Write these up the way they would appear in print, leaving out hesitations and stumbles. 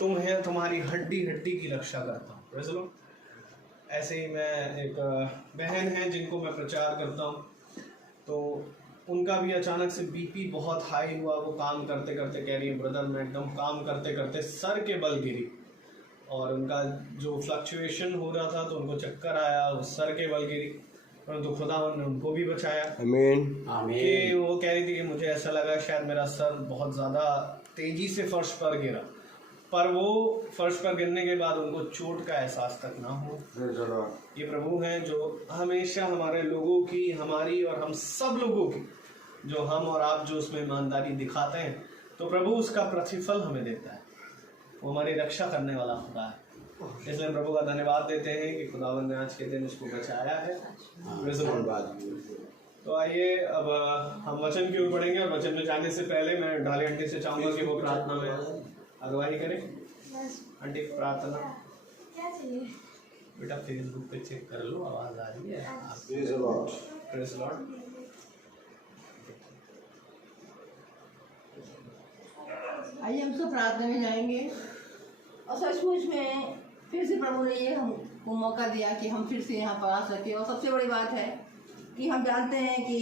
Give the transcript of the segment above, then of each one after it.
तुम्हारी हड्डी हड्डी की रक्षा करता हूँ। Praise the Lord. ऐसे ही मैं एक बहन है जिनको मैं प्रचार करता हूँ, तो उनका भी अचानक से बीपी बहुत हाई हुआ। वो काम करते करते कह रही है ब्रदर मैं एकदम काम करते करते सर के बल गिरी, और उनका जो फ्लक्चुएशन हो रहा था तो उनको चक्कर आया, वो सर के बल गिरी, परंतु खुदावन ने उनको भी बचाया। आमीन आमीन। कि वो कह रही थी कि मुझे ऐसा लगा शायद मेरा सर बहुत ज़्यादा तेज़ी से फर्श पर गिरा, पर वो फर्श पर गिरने के बाद उनको चोट का एहसास तक ना हो। ये प्रभु हैं जो हमेशा हमारे लोगों की, हमारी और हम सब लोगों की, जो हम और आप जो उसमें ईमानदारी दिखाते हैं, तो प्रभु उसका प्रतिफल हमें देता है। वो हमारी रक्षा करने वाला खुदा है। इसलिए प्रभु का धन्यवाद देते हैं कि खुदावन ने आज के दिन उसको बचाया है। तो आइए अब हम वचन की ओर बढ़ेंगे, और वचन में जाने से पहले मैं ढाली आंटी से चाहूँगा कि वो प्रार्थना में अगुवाई करें। आंटी प्रार्थना। बेटा फेसबुक पे चेक कर लो, आवाज़ आ रही है। Praise the Lord. आइए हम सब प्रार्थना में जाएंगे। और सचमुच में फिर से प्रभु ने ये हमको मौका दिया कि हम फिर से यहाँ पर आ सके। और सबसे बड़ी बात है कि हम जानते हैं कि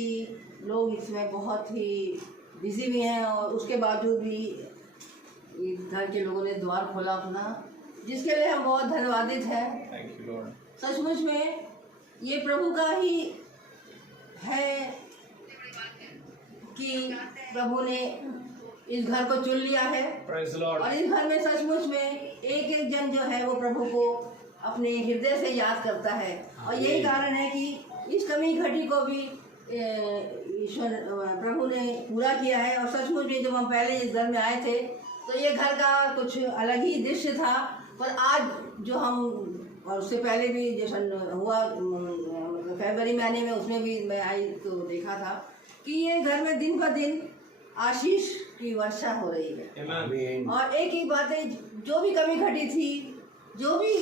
लोग इसमें बहुत ही बिजी भी हैं, और उसके बावजूद भी इस घर के लोगों ने द्वार खोला अपना, जिसके लिए हम बहुत धन्यवादित हैं। Thank you Lord. सचमुच में ये प्रभु का ही है कि प्रभु ने इस घर को चुन लिया है। Praise the Lord. और इस घर में सचमुच में एक एक जन जो है वो प्रभु को अपने हृदय से याद करता है। और यही कारण है कि इस कमी घटी को भी ईश्वर प्रभु ने पूरा किया है। और सचमुच में जब हम पहले इस घर में आए थे तो ये घर का कुछ अलग ही दृश्य था, पर आज जो हम, और उससे पहले भी जैसा हुआ मतलब फरवरी महीने में, उसमें भी मैं आई तो देखा था कि ये घर में दिन ब दिन आशीष की वर्षा हो रही है। और एक ही बात है, जो भी कमी घटी थी, जो भी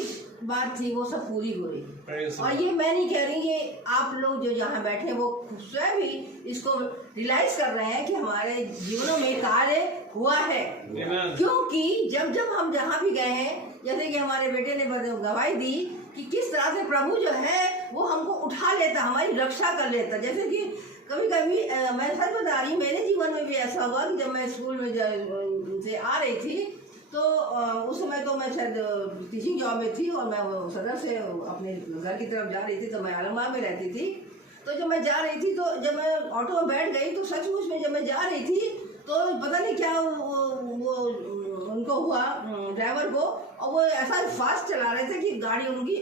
बात थी, वो सब पूरी हो रही है। और ये मैं नहीं कह रही, ये आप लोग जो यहाँ बैठे वो स्वयं ही इसको रियलाइज कर रहे हैं कि हमारे जीवनों में कार्य हुआ है। क्योंकि जब जब हम जहाँ भी गए हैं, जैसे कि हमारे बेटे ने गवाही दी कि किस तरह से प्रभु जो है वो हमको उठा लेता, हमारी रक्षा कर लेता। जैसे कि कभी कभी मैं सच बता रही हूँ, मेरे जीवन में भी ऐसा हुआ कि जब मैं स्कूल में से आ रही थी तो उस समय तो मैं शायद टीचिंग जॉब में थी, और मैं सदर से अपने घर की तरफ जा रही थी, तो मैं आलमबाग में रहती थी। तो जब मैं जा रही थी, तो जब मैं ऑटो में बैठ गई तो सचमुच में जब मैं जा रही थी तो पता नहीं क्या वो उनको हुआ ड्राइवर को, और वो ऐसा फास्ट चला रहे थे कि गाड़ी उनकी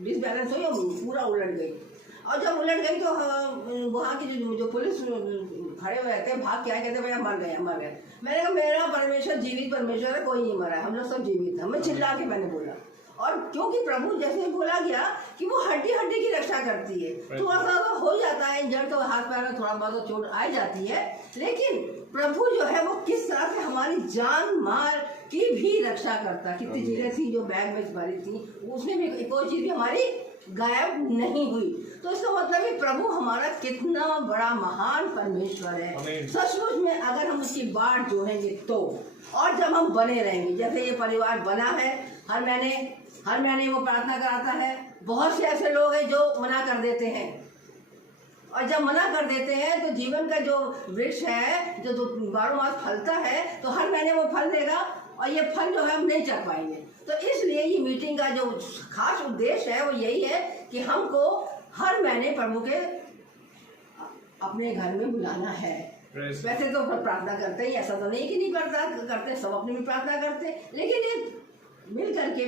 डिसबैलेंस हुई और पूरा उलट गई। और जब उलट गई तो वहाँ की जो पुलिस खड़े हुए रहते हैं, भाग के आए, कहते भैया मर गए मर गए। मैंने कहा मेरा परमेश्वर जीवित परमेश्वर है, कोई नहीं मरा है, हम लोग सब जीवित हैं। मैं चिल्ला के मैंने बोला। और क्योंकि प्रभु जैसे बोला गया कि वो हड्डी हड्डी की रक्षा करती है, थोड़ा सा तो हो जाता है इंजर्ड, तो हाथ पैर में थोड़ा बहुत चोट आ जाती है, लेकिन प्रभु जो है वो किस तरह से हमारी जान माल की भी रक्षा करता। कितनी चीजें थी जो बैग में भरी थी, उसमें भी कोई चीज भी हमारी गायब नहीं हुई। तो इसका मतलब है प्रभु हमारा कितना बड़ा महान परमेश्वर है। सचमुच में अगर हम उसकी बाट जोहेंगे तो, और जब हम बने रहेंगे, जैसे ये परिवार बना है, हर महीने वो प्रार्थना कराता है। बहुत से ऐसे लोग हैं जो मना कर देते हैं, और जब मना कर देते हैं तो जीवन का जो वृक्ष है जो 12 मास फलता है, तो हर महीने वो फल देगा, और ये फल जो है हम नहीं चख पाएंगे। तो इसलिए ये मीटिंग का जो खास उद्देश्य है वो यही है कि हमको हर महीने प्रभु के अपने घर में बुलाना है। वैसे तो प्रार्थना करते ही, ऐसा तो नहीं कि नहीं प्रार्थना करते, सब अपने में प्रार्थना करते, लेकिन ये मिल करके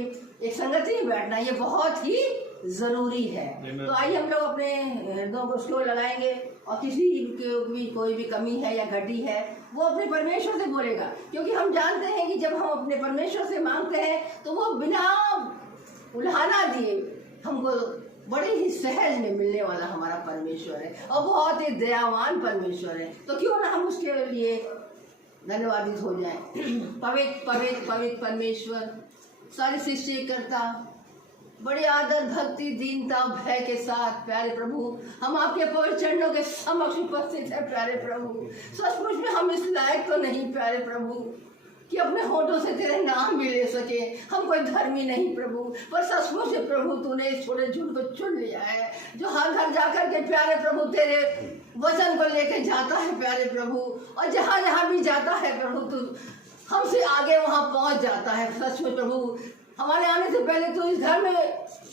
एक संगति में बैठना ये बहुत ही जरूरी है। तो आइए हम लोग अपने हृदयों को उसको लगाएंगे, और किसी की कोई भी कमी है या घटी है वो अपने परमेश्वर से बोलेगा, क्योंकि हम जानते हैं कि जब हम अपने परमेश्वर से मांगते हैं तो वो बिना उल्हाना दिए हमको बड़े ही सहज में मिलने वाला हमारा परमेश्वर है, और बहुत ही दयावान परमेश्वर है। तो क्यों ना हम उसके लिए धन्यवादित हो जाएं। पवित्र पवित्र पवित्र परमेश्वर, सारी सृष्टि करता, बड़ी आदर भक्ति दीनता भय के साथ प्यारे प्रभु हम आपके पवित्र चरणों के समक्ष उपस्थित है। प्यारे प्रभु सचमुच में हम इस लायक तो नहीं प्यारे प्रभु कि अपने होठों से तेरे नाम भी ले सके। हम कोई धर्मी नहीं प्रभु, पर सचमुच से प्रभु तूने इस छोटे झूठ को चुन लिया है, जो हर घर जाकर के प्यारे प्रभु तेरे वचन को लेके जाता है प्यारे प्रभु, और जहाँ जहाँ भी जाता है प्रभु तू हमसे आगे वहाँ पहुँच जाता है। सचमुच प्रभु हमारे आने से पहले तो इस घर में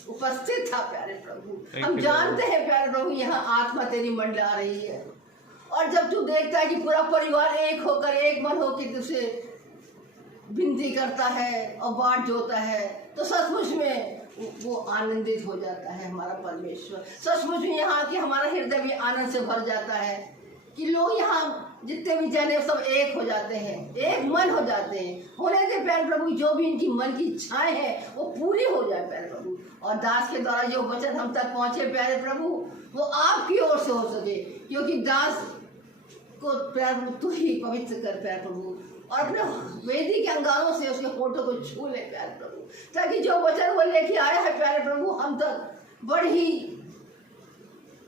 उपस्थित था प्यारे प्रभु। हम जानते हैं प्यारे प्रभु यहाँ आत्मा तेरी मंडला रही है, और जब तू देखता है कि पूरा परिवार एक होकर एक मन होकर तुझसे विनती करता है और बाट जोता है, तो सचमुच में वो आनंदित हो जाता है हमारा परमेश्वर। सचमुच में यहाँ कि हमारा हृदय भी आनंद से भर जाता है कि लोग यहाँ जितने भी जन है सब एक हो जाते हैं, एक मन हो जाते हैं। होने के प्यारे प्रभु जो भी इनकी मन की इच्छाएं हैं वो पूरी हो जाए प्यारे प्रभु, और दास के द्वारा जो वचन हम तक पहुँचे प्यारे प्रभु वो आपकी ओर से हो सके, क्योंकि दास को प्यारे प्रभु तू ही पवित्र कर प्यारे प्रभु, और अपने वेदी के अंगारों से उसके होठों को छू ले प्यारे प्रभु, ताकि जो वचन वो लेके आया है प्यारे प्रभु हम तक बड़ी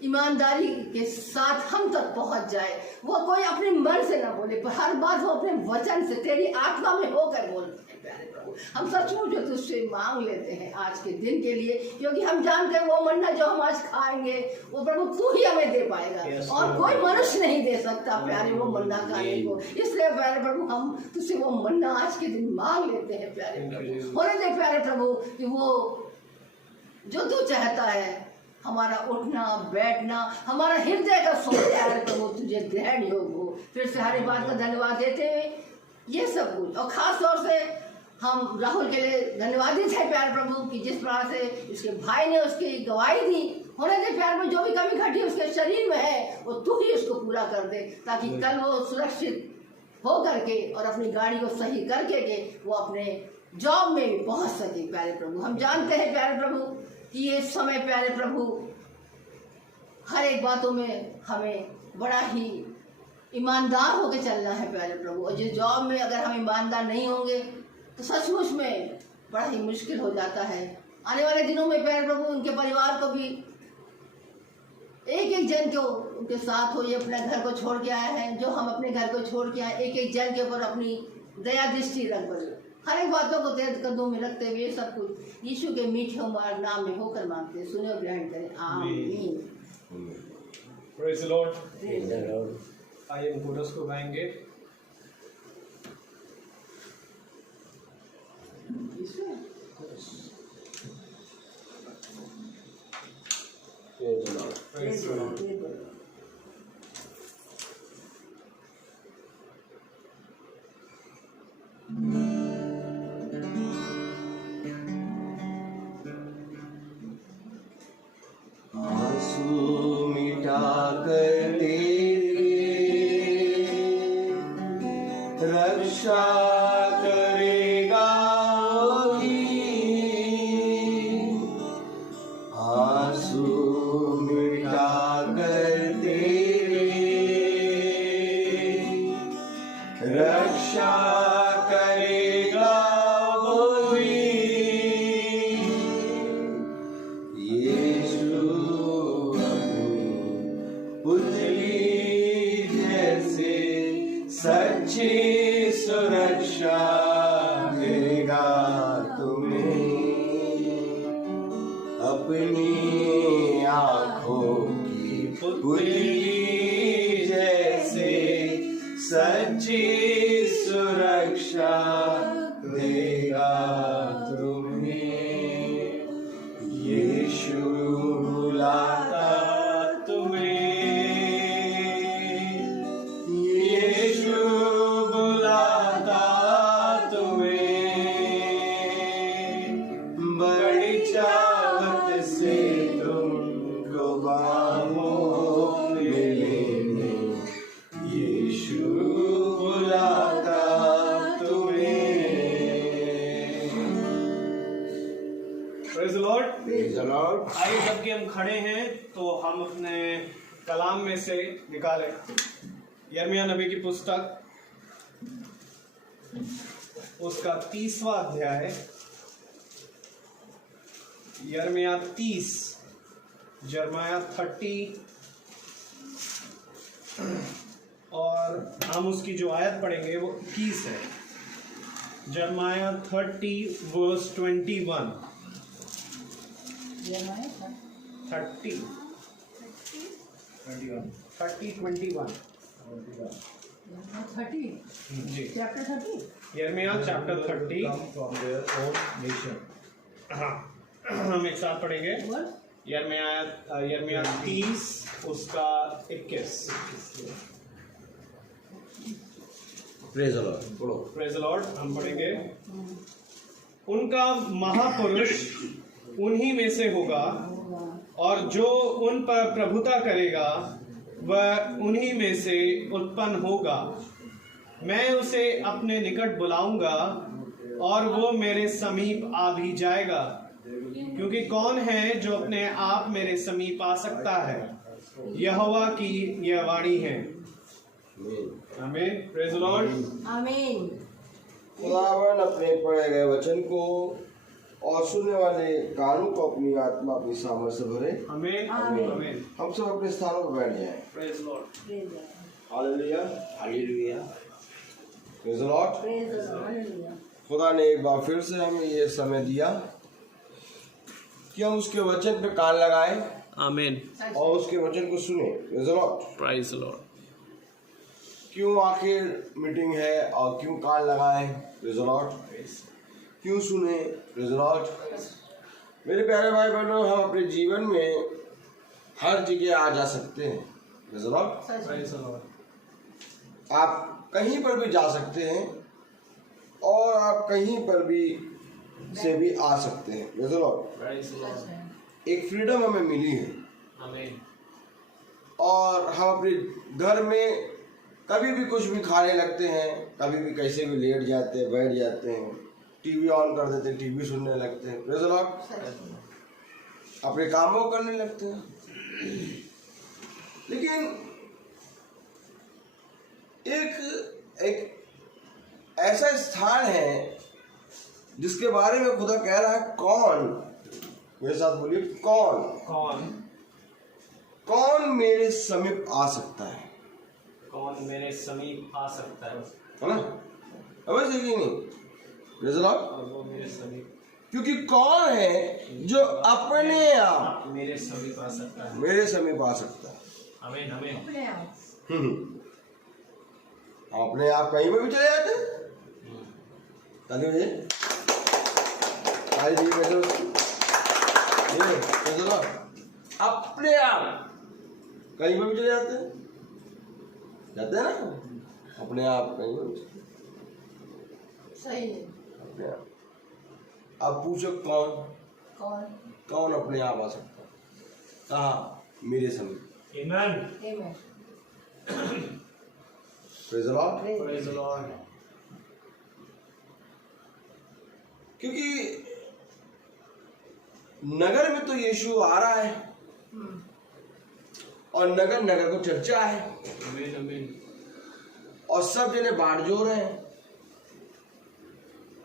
ईमानदारी के साथ हम तक पहुंच जाए। वो कोई अपने मन से ना बोले, पर हर बात वो अपने वचन से तेरी आत्मा में होकर बोलते हैं प्यारे प्रभु। हम सचमुच तुझसे मांग लेते हैं आज के दिन के लिए, क्योंकि हम जानते हैं वो मन्ना जो हम आज खाएंगे वो प्रभु तू ही हमें दे पाएगा, और कोई मनुष्य नहीं दे सकता प्यारे वो मन्ना खाने को। इसलिए प्यारे प्रभु हम तुझसे वो मन्ना आज के दिन मांग लेते हैं प्यारे प्रभु। होने दे प्यारे प्रभु कि वो जो तू चाहता है हमारा उठना बैठना, हमारा हृदय का सोच प्यारे प्रभु तुझे ग्रहण योग हो। फिर से हर बात का धन्यवाद देते हुए ये सब कुछ, और खास तौर से हम राहुल के लिए धन्यवादित है प्यारे प्रभु कि जिस प्रकार से इसके भाई ने उसकी गवाही दी। होने दे प्यारे प्रभु जो भी कमी घटी उसके शरीर में है वो तू ही उसको पूरा कर दे, ताकि कल वो सुरक्षित हो करके और अपनी गाड़ी को सही करके के वो अपने जॉब में भी पहुंच सके प्यारे प्रभु। हम जानते हैं प्यारे प्रभु कि ये समय प्यारे प्रभु हर एक बातों में हमें बड़ा ही ईमानदार होकर चलना है प्यारे प्रभु, और जिस जॉब में अगर हम ईमानदार नहीं होंगे तो सचमुच में बड़ा ही मुश्किल हो जाता है। आने वाले दिनों में प्यारे प्रभु उनके परिवार को भी एक एक जन को उनके साथ हो, ये अपने घर को छोड़ के आए हैं, जो हम अपने घर को छोड़ के आए, एक एक जन के ऊपर अपनी दया दृष्टि रख बने, हर एक बातों को तेज कदमों में रखते हुए सब कुछ यीशु के मीठे नाम में होकर मांगते हैं। सुने और ग्रहण करें, आमीन। Praise the Lord. आइए हम कोरस को गाएंगे। Praise the Lord. रक्षा करेगा आंसू मिटा कर तेरे, रक्षा करेगा यीशु अपनी पुतली जैसे सच्ची सुरक्षा देगा तुम्हें, अपनी आँखों की पुतली जैसे सच्ची सुरक्षा देगा तुम्हें। यीशु बुलाता तुम्हें, यीशु बुलाता तुम्हें, बड़ी चाहत से तुमको बाहों में लेने, यीशु बुलाता तुम्हें। Praise the Lord. Praise the Lord. आइए जबकि हम खड़े हैं तो हम अपने कलाम में से निकालें यिर्मयाह नबी की पुस्तक, उसका 30वां अध्याय, यिर्मयाह 30, यिर्मयाह 30, और हम उसकी जो आयत पढ़ेंगे वो 21 है। Jeremiah 30 verse 21. 30 21 जी। चैप्टर 30 यिर्मयाह chapter 30। Come from their own nation. हाँ, हम एक साथ पढ़ेंगे। यिर्मयाह 30 उसका 21। Praise the Lord. पढ़ो। Praise the Lord. हम पढ़ेंगे। उनका महापुरुष उन्हीं में से होगा और जो उन पर प्रभुता करेगा वह उन्हीं में से उत्पन्न होगा। मैं उसे अपने निकट बुलाऊंगा और वो मेरे समीप आ भी जाएगा, क्योंकि कौन है जो अपने आप मेरे समीप आ सकता है। यहोवा की यह वाणी है। आमीन। Praise the Lord. आमीन। खुदावन अपने पढ़े गए वचन को और सुनने वाले कानों को अपनी आत्मा अपनी सामर्थ्य से भरे। आमीन। आमीन। आमीन। हम सब अपने स्थानों पर बैठ जाएं। Praise the Lord. Hallelujah, hallelujah, praise the Lord. Hallelujah. खुदा ने एक बार फिर से हमें ये समय दिया कि हम उसके वचन पे कान लगाएं आमीन। और उसके वचन को सुने। Praise the Lord. Praise the Lord. क्यों आखिर मीटिंग है और क्यों कान लगाएं? Praise the Lord. क्यों सुने? Praise the Lord. मेरे प्यारे भाई बहनों, हम अपने जीवन में हर जगह आ जा सकते हैं। Praise the Lord. Praise the Lord. आप कहीं पर भी जा सकते हैं और आप कहीं पर भी से भी आ सकते हैं। Praise the Lord. Praise the Lord. एक फ्रीडम हमें मिली है आमीन। और हम अपने घर में कभी भी कुछ भी खाने लगते हैं, कभी भी कैसे भी लेट जाते हैं, बैठ जाते हैं, टीवी ऑन कर देते हैं, टीवी सुनने लगते हैं। Praise the Lord. अपने कामों को करने लगते हैं। लेकिन एक ऐसा स्थान है जिसके बारे में खुदा कह रहा है, कौन, मेरे साथ बोलिए, कौन मेरे समीप आ सकता है? कौन मेरे समीप आ सकता है ना? अवश्य कि नहीं? Praise the Lord. और वो मेरे समीप, क्योंकि कौन है जो अपने आप मेरे समीप आ सकता है। मेरे समीप आ सकता है? आमीन। आमीन। अपने आप। अपने आप कहीं पर भी चले जाते हैं। ताली बजाइए, ताली दीजिए कैसे उसकी? ये प्रेज़ द लॉर्ड। अपने आप कहीं पर भी चले जाते हैं ना? अपने आप कहीं पर भी सही है। अपने आप। अब पूछो कौन अपने आप आ सकता है? कहाँ? मेरे समीप। आमीन। Praise the Lord. Praise the Lord. क्योंकि नगर में तो यीशु आ रहा है और नगर नगर को चर्चा है। आमीन। आमीन। और सब जने बाढ़ जोर हैं।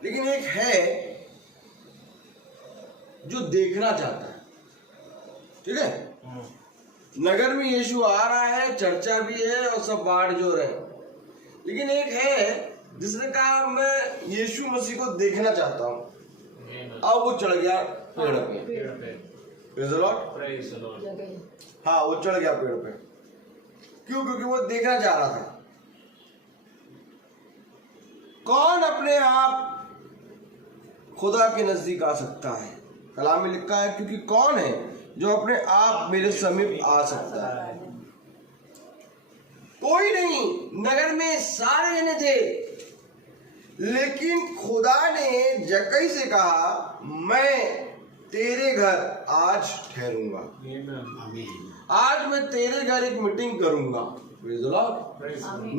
लेकिन एक है जो देखना चाहता है। ठीक है? नगर में यीशु आ रहा है, चर्चा भी है और सब बाढ़ जोर है। लेकिन एक है जिसने कहा, मैं यीशु मसीह को देखना चाहता हूं। अब वो चढ़ गया पेड़ पे। Praise the Lord. Praise the Lord. हाँ, वो चढ़ गया पेड़ पे। क्यों? क्योंकि वो देखना चाह रहा था। कौन अपने आप खुदा के नजदीक आ सकता है? कलाम में लिखा है, क्योंकि कौन है जो अपने आप मेरे समीप आ सकता है? कोई नहीं। नगर में सारे जने थे, लेकिन खुदा ने जक्कई से कहा, मैं तेरे घर आज ठहरूंगा। आज मैं तेरे घर एक मीटिंग करूंगा। Praise the Lord.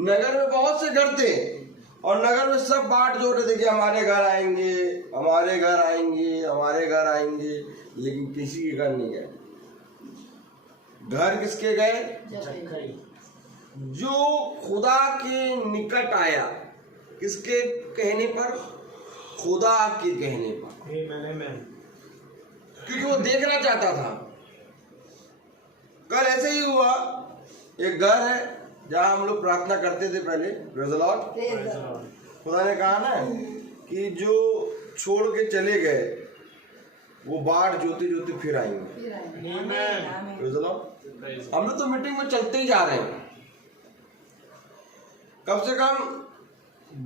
नगर में बहुत से घर थे और नगर में सब बात जोड़ रहे थे कि हमारे घर आएंगे, हमारे घर आएंगे, हमारे घर आएंगे, लेकिन किसी के घर नहीं गए। घर किसके गए? जो खुदा के निकट आया। किसके कहने पर? खुदा के कहने पर। क्योंकि वो देखना चाहता था। कल ऐसे ही हुआ, एक घर है जहाँ हम लोग प्रार्थना करते थे पहले। Praise the Lord. खुदा ने कहा ना कि जो छोड़ के चले गए वो बाढ़ जोते जोते फिर आएंगे। फिर आएंगे। आमीन। आमीन। Praise the Lord। हम लोग तो मीटिंग में चलते ही जा रहे हैं, कम से कम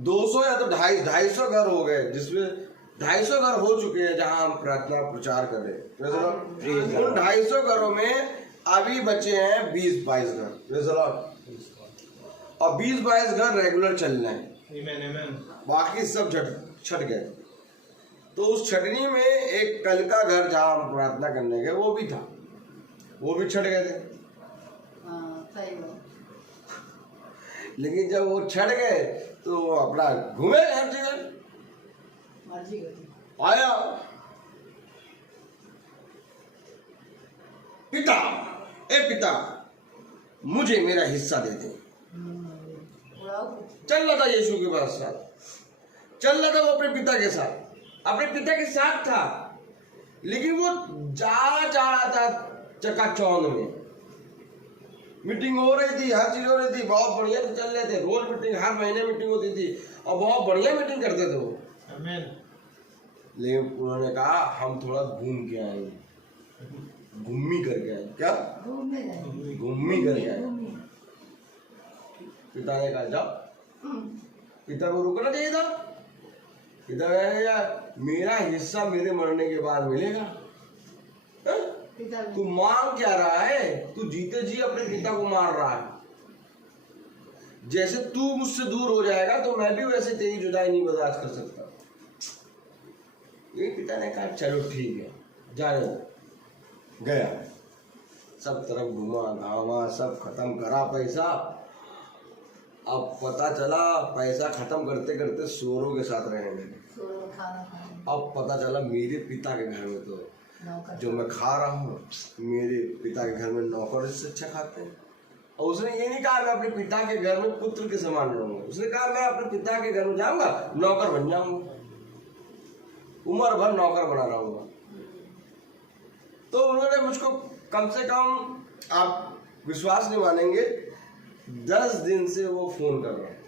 200 या तो 250 घर हो गए, जिसमें 250 घर हो चुके हैं जहां हम प्रार्थना प्रचार कर रहे हैं। Praise the Lord। उन 250 घरों में अभी बचे हैं 20-22 घर। Praise the Lord। और 20-22 घर रेगुलर चल रहे हैं, Amen, amen. बाकी सब छट गए। तो उस छटनी में एक कल का घर जहाँ हम प्रार्थना करने गए वो भी था, वो भी छट गए थे। हाँ, सही बात। लेकिन जब वो छट गए तो वो अपना घूमे हर जगह, मर्जी करी। आया पिता, ए पिता मुझे मेरा हिस्सा दे दे। उड़ाओ। चल रहा था यीशु के पास साथ, चल रहा था वो अपने पिता के साथ, अपने पिता के साथ था, लेकिन वो जा रहा था चकाचौंध में। मीटिंग हो रही थी, हर चीज हो रही थी, बहुत बढ़िया से चल रहे थे, रोज मीटिंग, हर महीने मीटिंग होती थी और बहुत बढ़िया मीटिंग करते थे वो। Amen. लेकिन उन्होंने कहा हम थोड़ा घूम के आएंगे, घूमी करके आए। क्या? घूमने जाएंगे। घूमी करके आए। घूमने। पिता ने कहा जाओ। पिता को रुकना चाहिए था। पिता ने कहा मेरा हिस्सा मेरे मरने के बाद मिलेगा। हाँ? पिता भी- तू मांग क्या रहा है? तू जीते जी अपने पिता को मार रहा है। जैसे तू मुझसे दूर हो जाएगा तो मैं भी वैसे तेरी जुदाई नहीं बर्दाश्त कर सकता। ये पिता ने कहा चलो ठीक है, जाने दो। गया, सब तरफ घुमा घामा, सब खत्म करा पैसा। अब पता चला पैसा खत्म करते करते सोरों के साथ रहने लगे। सोरो खाना खाने। अब पता चला मेरे पिता के घर में तो नौकर। जो मैं खा रहा हूँ मेरे पिता के घर में नौकर इससे अच्छा खाते हैं। और उसने ये नहीं कहा मैं अपने पिता के घर में पुत्र के समान रहूंगा, उसने कहा मैं अपने पिता के घर में जाऊंगा नौकर बन जाऊंगा, उम्र भर नौकर बना रहूंगा। तो उन्होंने मुझको कम से कम, आप विश्वास नहीं मानेंगे, 10 दिन से वो फोन कर रहे हैं।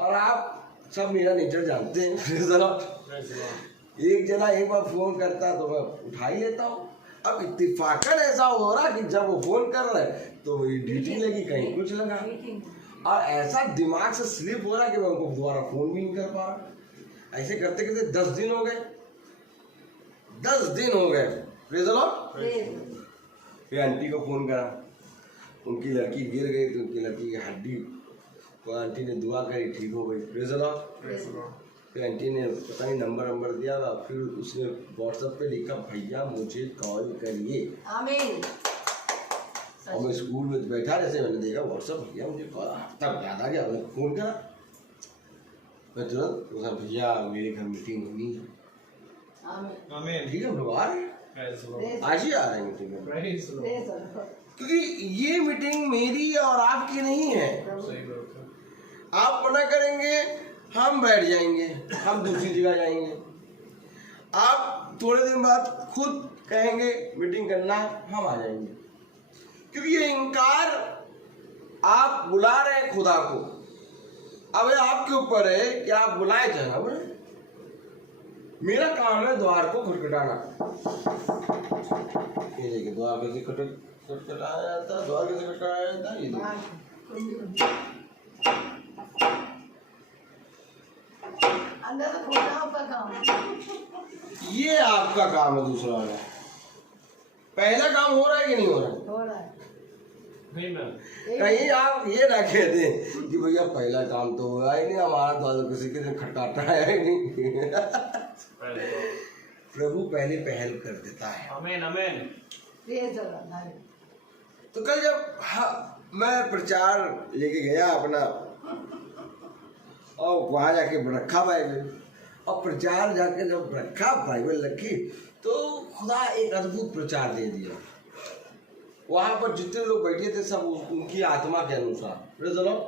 और आप सब मेरा नेचर जानते हैं। एक जना एक बार फोन करता तो मैं उठा ही लेता हूँ। अब इत्तेफाकन ऐसा हो रहा कि जब वो फोन कर रहे तो मेरी ड्यूटी लगी, कहीं कुछ लगा, और ऐसा दिमाग से स्लिप हो रहा कि मैं उनको दोबारा फोन भी नहीं कर पा रहा। ऐसे करते करते 10 दिन हो गए। 10 दिन हो गए। Praise the Lord. फिर आंटी को फोन करा, उनकी लड़की गिर गई तो उनकी लड़की की हड्डी को आंटी ने दुआ करी, ठीक हो गई। Praise the Lord. फिर आंटी ने पता नहीं नंबर दिया, फिर उसने व्हाट्सएप पे लिखा भैया मुझे कॉल करिए। आमीन। और मैं स्कूल में बैठा, जैसे मैंने देखा व्हाट्सएप, भैया मुझे कॉल, तब याद आ गया, मैंने फोन करा। मैं तुरंत उसका भैया मेरे घर मीटिंग होनी है। आमीन। Amen. ठीक है, हम लोग आ रहे हैं, Praise the Lord. आज ही आ रहे हैं मीटिंग में। Praise the Lord. Praise the Lord. क्योंकि ये मीटिंग मेरी और आपकी नहीं है। सही बात है। आप मना करेंगे हम बैठ जाएंगे, हम दूसरी जगह जाएंगे। आप थोड़े दिन बाद खुद कहेंगे मीटिंग करना है, हम आ जाएंगे। क्योंकि ये इनकार आप बुला रहे हैं खुदा को, अब ये आपके ऊपर है कि आप बुलाए जाए ना बुलाए। मेरा काम है द्वार को खटखटाना। ये देखिए द्वार कैसे खटखटाया जाता है, द्वार कैसे खटखटाया जाता है, ये देखिए। अंदर तो खोलना आपका काम है। ये आपका काम है। दूसरा वाला पहला काम हो रहा है कि नहीं हो रहा है? हो रहा है। Amen. कहीं आप ये ना कह दें कि भैया पहला काम तो हुआ ही नहीं, हमारा तो किसी के खटखटाता है नहीं। Praise the Lord. प्रभु पहले पहल कर देता है। Amen. Amen. Praise the Lord. तो कल जब मैं प्रचार लेके गया अपना, और वहां जाके रखा बाइबल, और प्रचार जाके जब रखा बाइबल रखी तो खुदा एक अद्भुत प्रचार दे दिया। वहां पर जितने लोग बैठे थे सब उनकी आत्मा के अनुसार, Praise the Lord.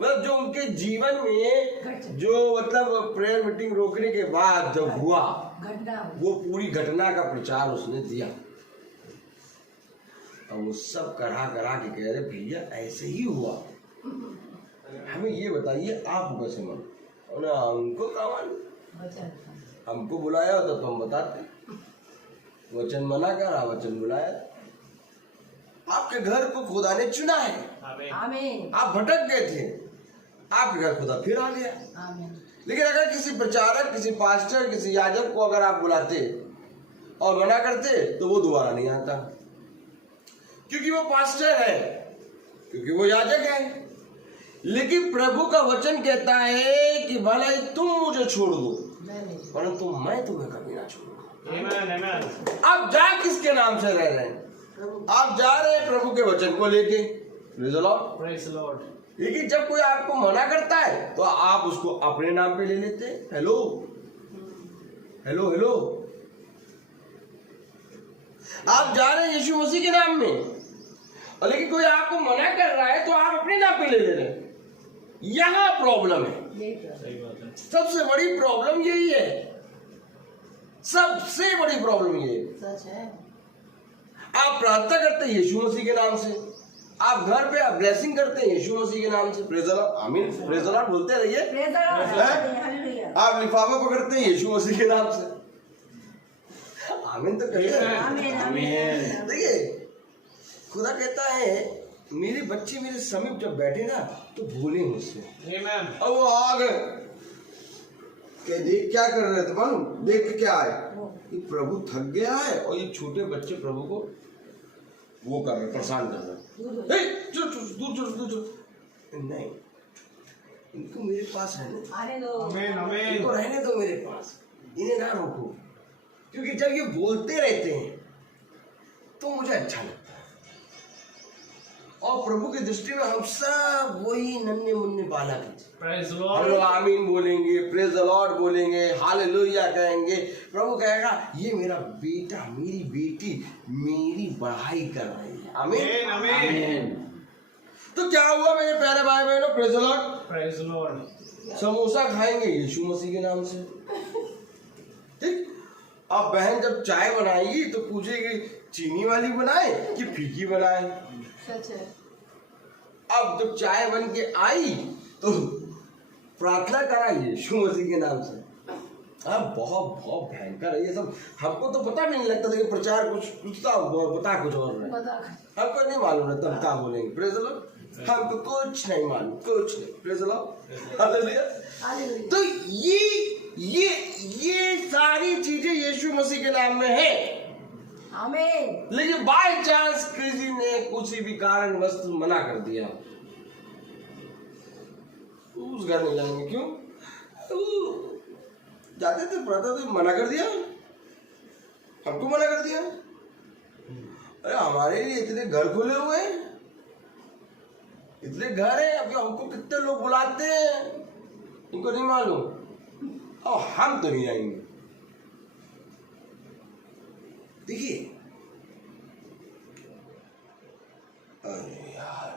मतलब जो उनके जीवन में जो मतलब प्रेयर मीटिंग रोकने के बाद जब हुआ घटना वो पूरी घटना का प्रचार उसने दिया। और वो सब करा के कह रहे भैया ऐसे ही हुआ, हमें ये बताइए आप कैसे मानो। उन्हें हमको क्या मालूम, हमको बुलाया होता तो हम बताते। वचन मना करा, वचन बुलाया। आपके घर को खुदा ने चुना है। आमीन। आप भटक गए थे, आपके घर खुदा फिर आ गया। लेकिन अगर किसी प्रचारक, किसी पास्टर, किसी याजक को अगर आप बुलाते और मना करते तो वो दोबारा नहीं आता, क्योंकि वो पास्टर है, क्योंकि वो याजक है। लेकिन प्रभु का वचन कहता है कि भले ही तुम मुझे छोड़ दो, परंतु मैं तुम्हें कभी ना छोड़ूंगा। आप जा किसके नाम से रह रहे हैं? आप जा रहे हैं प्रभु के वचन को लेके। Praise the Lord. लेकिन जब कोई आपको मना करता है तो आप उसको अपने नाम पे ले लेते हैं। हेलो हेलो हेलो, आप जा रहे हैं यीशु मसीह के नाम में, और लेकिन कोई आपको मना कर रहा है तो आप अपने नाम पे ले ले रहे हैं। यहाँ प्रॉब्लम है। सबसे बड़ी प्रॉब्लम यही है, सबसे बड़ी प्रॉब्लम ये है। आप प्रार्थना करते हैं यीशु मसीह के नाम से, आप घर पे आप ब्लेसिंग करते हैं यीशु मसीह के नाम से। प्रेज़ द लॉर्ड, आमीन, प्रेज़ द लॉर्ड बोलते रहिए। आप लिफाफा पकड़ते हैं यीशु मसीह के नाम से, आमीन तो कहिए। देखिए, खुदा कहता है मेरे बच्चे मेरे समीप जब बैठे ना तो भूले मुझसे। और वो आ गए, देख क्या कर रहे थे मालूम, देख के क्या आए, ये प्रभु थक गया है और ये छोटे बच्चे प्रभु को वो कर रहे, परेशान कर रहे। दूर नहीं, इनको मेरे पास रहने दो, इनको रहने दो मेरे पास, इन्हें ना रोको, क्योंकि जब ये बोलते रहते हैं तो मुझे अच्छा लगता है। और प्रभु की दृष्टि में हम सब वही नन्हे मुन्ने बालक हैं। हम लोग आमीन बोलेंगे, प्रेज द लॉर्ड बोलेंगे, हालेलुया कहेंगे। प्रभु कहेगा ये मेरा बेटा, मेरी बेटी मेरी बढ़ाई कर रही है। आमीन आमीन। तो क्या हुआ मेरे प्यारे भाई बहनों, praise the Lord, praise the Lord. Samosa खाएंगे यीशु मसीह के नाम से, ठीक। अब बहन जब चाय बनाएगी तो पूछेगी चीनी वाली बनाए कि फीकी बनाए। सच है। अब जब चाय बन के आई तो प्रार्थना करा यीशु मसीह के नाम से। बहुत बहुत भयंकर है ये सब। हमको तो पता भी नहीं लगता था कि प्रचार कुछ था, बता कुछ और है, हमको नहीं मालूम रहता हम क्या बोलेंगे। प्रेज़ द लॉर्ड, हमको कुछ नहीं मालूम, कुछ नहीं। Praise the Lord, hallelujah. तो ये सारी चीजें यीशु मसीह के नाम में है। आमीन। लेकिन बाय चांस किसी ने किसी भी कारण वस्तु मना कर दिया, उस घर नहीं जाएंगे। क्यों जाते थे प्रार्थना तो मना कर दिया, हमको मना कर दिया। अरे हमारे लिए इतने घर खुले हुए हैं, इतने घर है, अब हमको कितने लोग बुलाते हैं इनको नहीं मालूम, और हम तो नहीं जाएंगे। देखिए यार,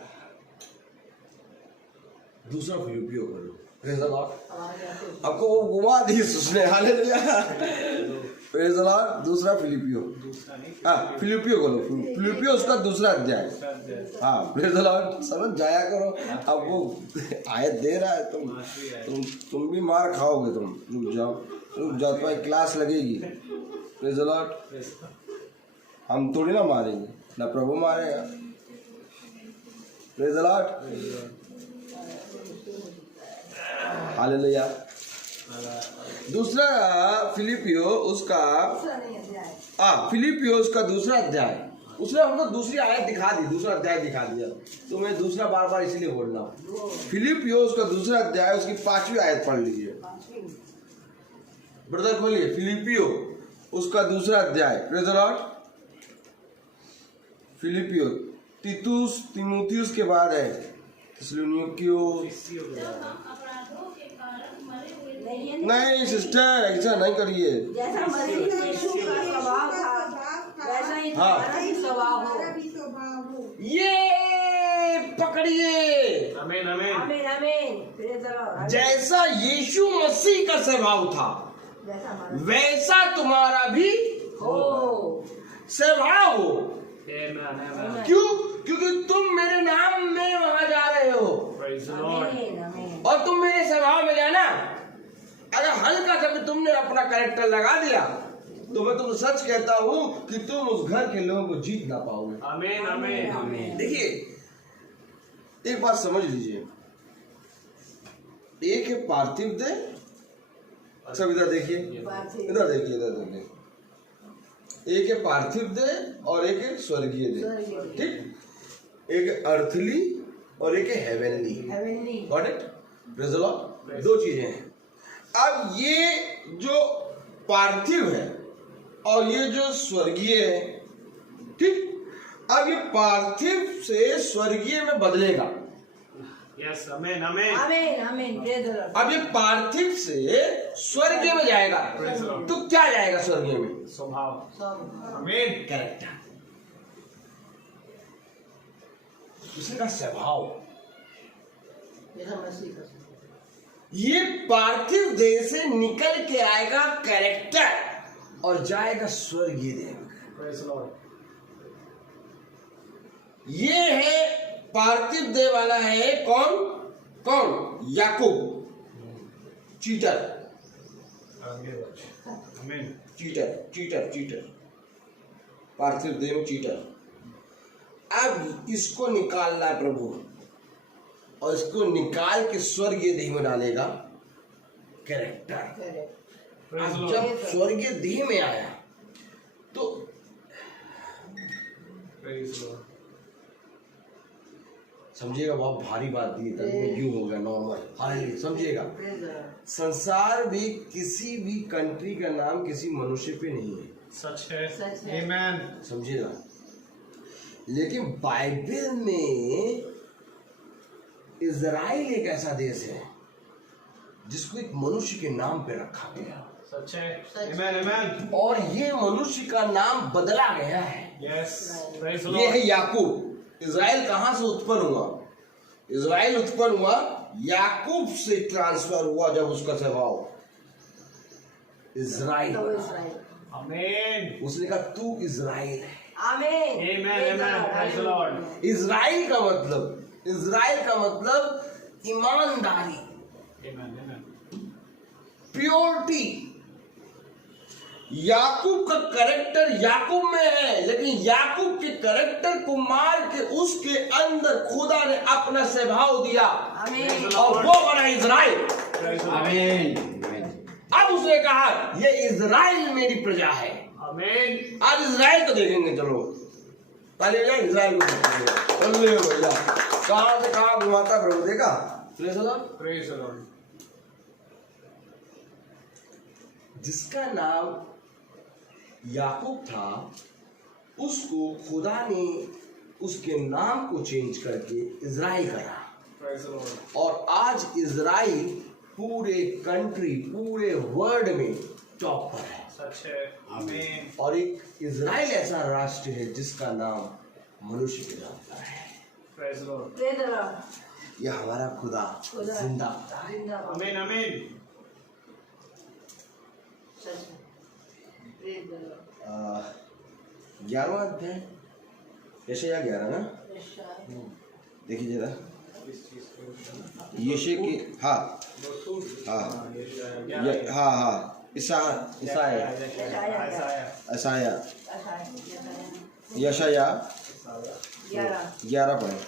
दूसरा फिलिपियो कर लो। प्रेज़ द लॉर्ड, आपको वो घुमा दी उसने, हालेलुया, प्रेज़ द लॉर्ड। दूसरा फिलिपियो, हाँ फिलिपियो करो, फिलिपियो उसका दूसरा अध्याय। हाँ प्रेज़ द लॉर्ड, समझ जाया करो। अब वो आयत दे रहा है, तुम भी मार खाओगे। तुम रुक जाओ तुम्हारी क्लास लगेगी। प्रेज़ द लॉर्ड, हम थोड़ी ना मारेंगे, ना प्रभु मारेगा। Praise the Lord, hallelujah. दूसरा फिलिपियो उसका फिलिपियो उसका दूसरा अध्याय, उसने हमको दूसरी आयत दिखा दी, दूसरा अध्याय दिखा दिया, तो मैं दूसरा बार बार इसीलिए बोल रहा हूँ। फिलिपियो उसका दूसरा अध्याय उसकी 5वीं आयत पढ़ लीजिए। ब्रदर खोलिए, फिलिपियो उसका दूसरा अध्याय। Praise the lord. फिलिपियो तीतुस तीमुथियुस के बाद है, नहीं सिस्टर ऐसा नहीं करिए। जैसा मसीह यीशु का स्वभाव था वैसा ही तुम्हारा भी स्वभाव हो। ये पकड़िए, आमीन आमीन आमीन आमीन। जैसा यीशु मसीह का स्वभाव था वैसा तुम्हारा भी हो, स्वभाव हो। क्यों? क्योंकि तुम मेरे नाम में वहां जा रहे हो, आमीन आमीन। और तुम मेरे स्वभाव में जाना अगर हल्का सा भी तुमने अपना कैरेक्टर लगा दिया तो मैं तुमसे सच कहता हूं कि तुम उस घर के लोगों को जीत ना पाओगे। आमीन आमीन आमीन। देखिए एक बात समझ लीजिए, एक है पार्थिव देह, सब इधर देखिए, इधर देखिए, इधर देखिए, एक है पार्थिव देह और एक है स्वर्गीय देह, ठीक। एक है अर्थली और एक है heavenly, got it, praise the Lord. दो चीजें हैं। अब ये जो पार्थिव है और ये जो स्वर्गीय है, ठीक। अब ये पार्थिव से स्वर्गीय में बदलेगा। यस आमीन आमीन आमीन आमीन, प्रेज़ द लॉर्ड। अब ये पार्थिव से स्वर्गीय में जाएगा तो क्या जाएगा स्वर्गीय में? स्वभाव। आमीन आमीन। कैरेक्टर, उसका स्वभाव। जैसा मसीह का। ये पार्थिव देह से निकल के आएगा कैरेक्टर और जाएगा स्वर्गीय देह में। Praise the Lord. ये है पार्थिव देह वाला है कौन? कौन? याकूब, चीटर, आमीन। चीटर, चीटर, चीटर, पार्थिव देह में चीटर। अब इसको निकालना है प्रभु और इसको निकाल के स्वर्गीय देह में डालेगा कैरेक्टर। अब जब स्वर्गीय देह में आया तो समझिएगा, बहुत भारी बात दी तब यूं हो गया नॉर्मल, हालेलुया, समझिएगा। संसार में किसी भी कंट्री का नाम किसी मनुष्य पे नहीं है, सच है, सच है। आमीन। समझिएगा। लेकिन बाइबल में इज़राइल एक ऐसा देश है जिसको एक मनुष्य के नाम पे रखा गया, सच है, आमीन आमीन। और ये मनुष्य का नाम बदला गया है। यस, प्रेज़ द ये है लॉर्ड। याकूब। इज़राइल कहां से उत्पन्न हुआ? इज़राइल उत्पन्न हुआ याकूब से, ट्रांसफर हुआ जब उसका स्वभाव इज़राइल बना। आमीन उसने कहा तू इज़राइल है। आमीन आमीन आमीन, प्रेज़ द लॉर्ड। इज़राइल का मतलब, इज़राइल का मतलब ईमानदारी, आमीन आमीन। प्योरिटी। याकूब का कैरेक्टर याकूब में है, लेकिन याकूब के कैरेक्टर को मार के उसके अंदर खुदा ने अपना स्वभाव दिया आमीन और वो बना इज़राइल। Praise the Lord. आमीन। अब उसने कहा ये इज़राइल मेरी प्रजा है। आमीन। आज इज़राइल को देखेंगे, चलो ताली बजाएं, इज़राइल को देखेंगे। चलिए भैया, कहां से कहां घुमाता प्रभु, देखा? Praise the Lord. Praise the Lord. जिसका नाम याकूब था उसको खुदा ने उसके नाम को चेंज करके इज़राइल करा, प्रेज़ द लॉर्ड। और आज इज़राइल पूरे कंट्री, पूरे वर्ल्ड में टॉप पर है। सच है, आमीन। और एक इज़राइल ऐसा राष्ट्र है जिसका नाम मनुष्य के जानता है। Praise the Lord. Praise the Lord. यह हमारा खुदा जिंदा है। जिंदाबाद। आमीन आमीन। सच है। Praise the Lord. 11वां अध्याय, यशायाह 11 ना, यशायाह। देखिए जरा यशे की, हाँ हाँ हाँ हाँ, इसाया यशायाह 11 पढ़े।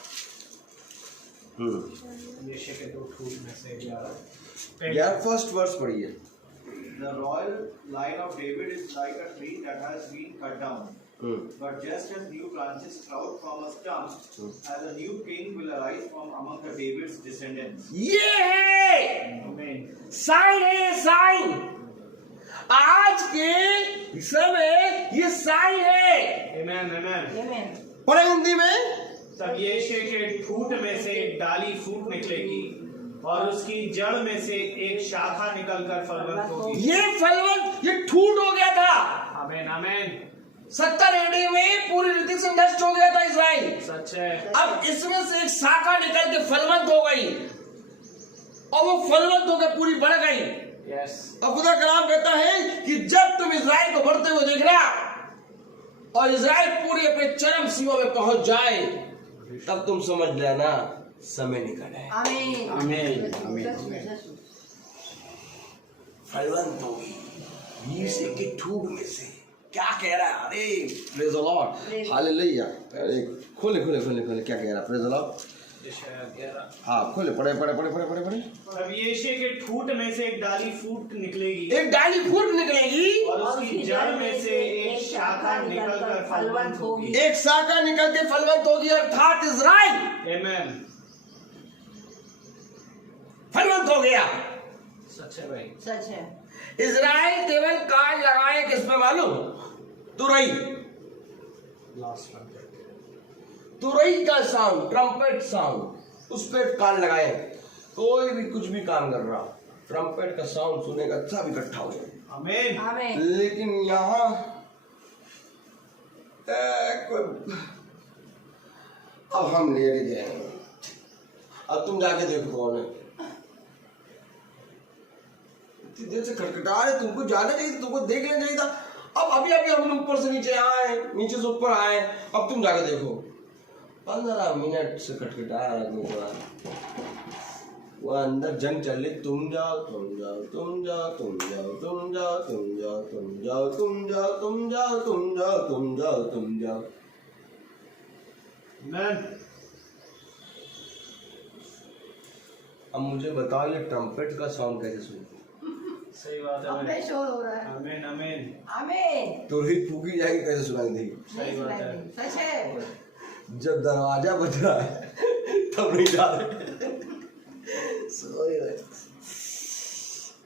यशे के 2 ठूठ में से 11। यार फर्स्ट वर्स पढ़िए। The royal line of David is like a tree that has been cut down. But just as new branches sprout from a stump, as a new king will arise from among the David's descendants. ये है आमीन। Sign है, sign. आज के समय ये sign है। आमीन आमीन। आमीन। पढ़े हिंदी में। तब यशे के ठूठ में से एक डाली फूट निकलेगी और उसकी जड़ में से एक शाखा निकलकर फलवंत होगी। ये फलवंत, ये ठूट हो गया था। आमीन आमीन। 70 एडी में पूरी रीति से नष्ट हो गया था इज़राइल। सच है। अब इसमें से एक शाखा निकल के फलवंत हो गई और वो फलवंत होकर पूरी बढ़ गई। यस। और खुदा कलाम कहता है कि जब तुम इज़राइल को बढ़ते हुए देख रहा और इज़राइल पूरी अपने चरम सीमा में पहुंच जाए, तब तुम समझ लेना समय निकल है। आमीन आमीन, आमीन। सच में, सच में। फलवंत होगी ईसे के ठूक में से। क्या कह रहा है? अरे प्रेज द लॉर्ड, हालेलुया। अरे खोले खोले खोले खोले, क्या कह रहा है? Praise the Lord. हाँ खोले, पढ़े पढ़े पढ़े पढ़े पढ़े पढ़े। अब यीशु के ठूट में से एक डाली फूट निकलेगी, एक डाली फूट निकलेगी और उसकी जड़ में से एक शाखा निकलकर फलवंत होगी। एक शाखा निकल के फलवंत होगी, अर्थात इज़राइल आमेन। फलवंत हो गया। सच है भाई, सच है। इज़राइल केवल कान लगाए किस पे मालूम? तुरई, तुरई का साउंड, ट्रम्पेट साउंड, उस पे कान लगाए। कोई भी कुछ भी काम कर रहा, ट्रम्पेट का साउंड सुनेगा, सब इकट्ठा हो जाए। आमेन आमीन। लेकिन यहाँ अब हम लेट गए। अब तुम जाके देखो कौन है। इतनी देर से खटखटा रहे, तुमको जाना चाहिए, तुमको देख लेना चाहिए था। अब अभी अभी हम ऊपर से नीचे आए, नीचे से ऊपर आए, अब तुम जाके देखो। 15 मिनट से खटखटा रहा, वो अंदर जंग चल रही, तुम जाओ तुम जाओ तुम जाओ तुम जाओ तुम जाओ तुम जाओ तुम जाओ तुम जाओ तुम जाओ तुम जाओ तुम जाओ तुम जाओ। अब मुझे बताओ ये ट्रम्पेट का साउंड कैसे सुनते? सही बात है अपने भाई। शोर हो रहा है। आमेन आमेन। आमीन। तो ही फूकी जाएगी, कैसे सुनाई देगी? सही बात है। सच है। जब दरवाजा बज रहा है तब नहीं जा रहे। सोए रहे।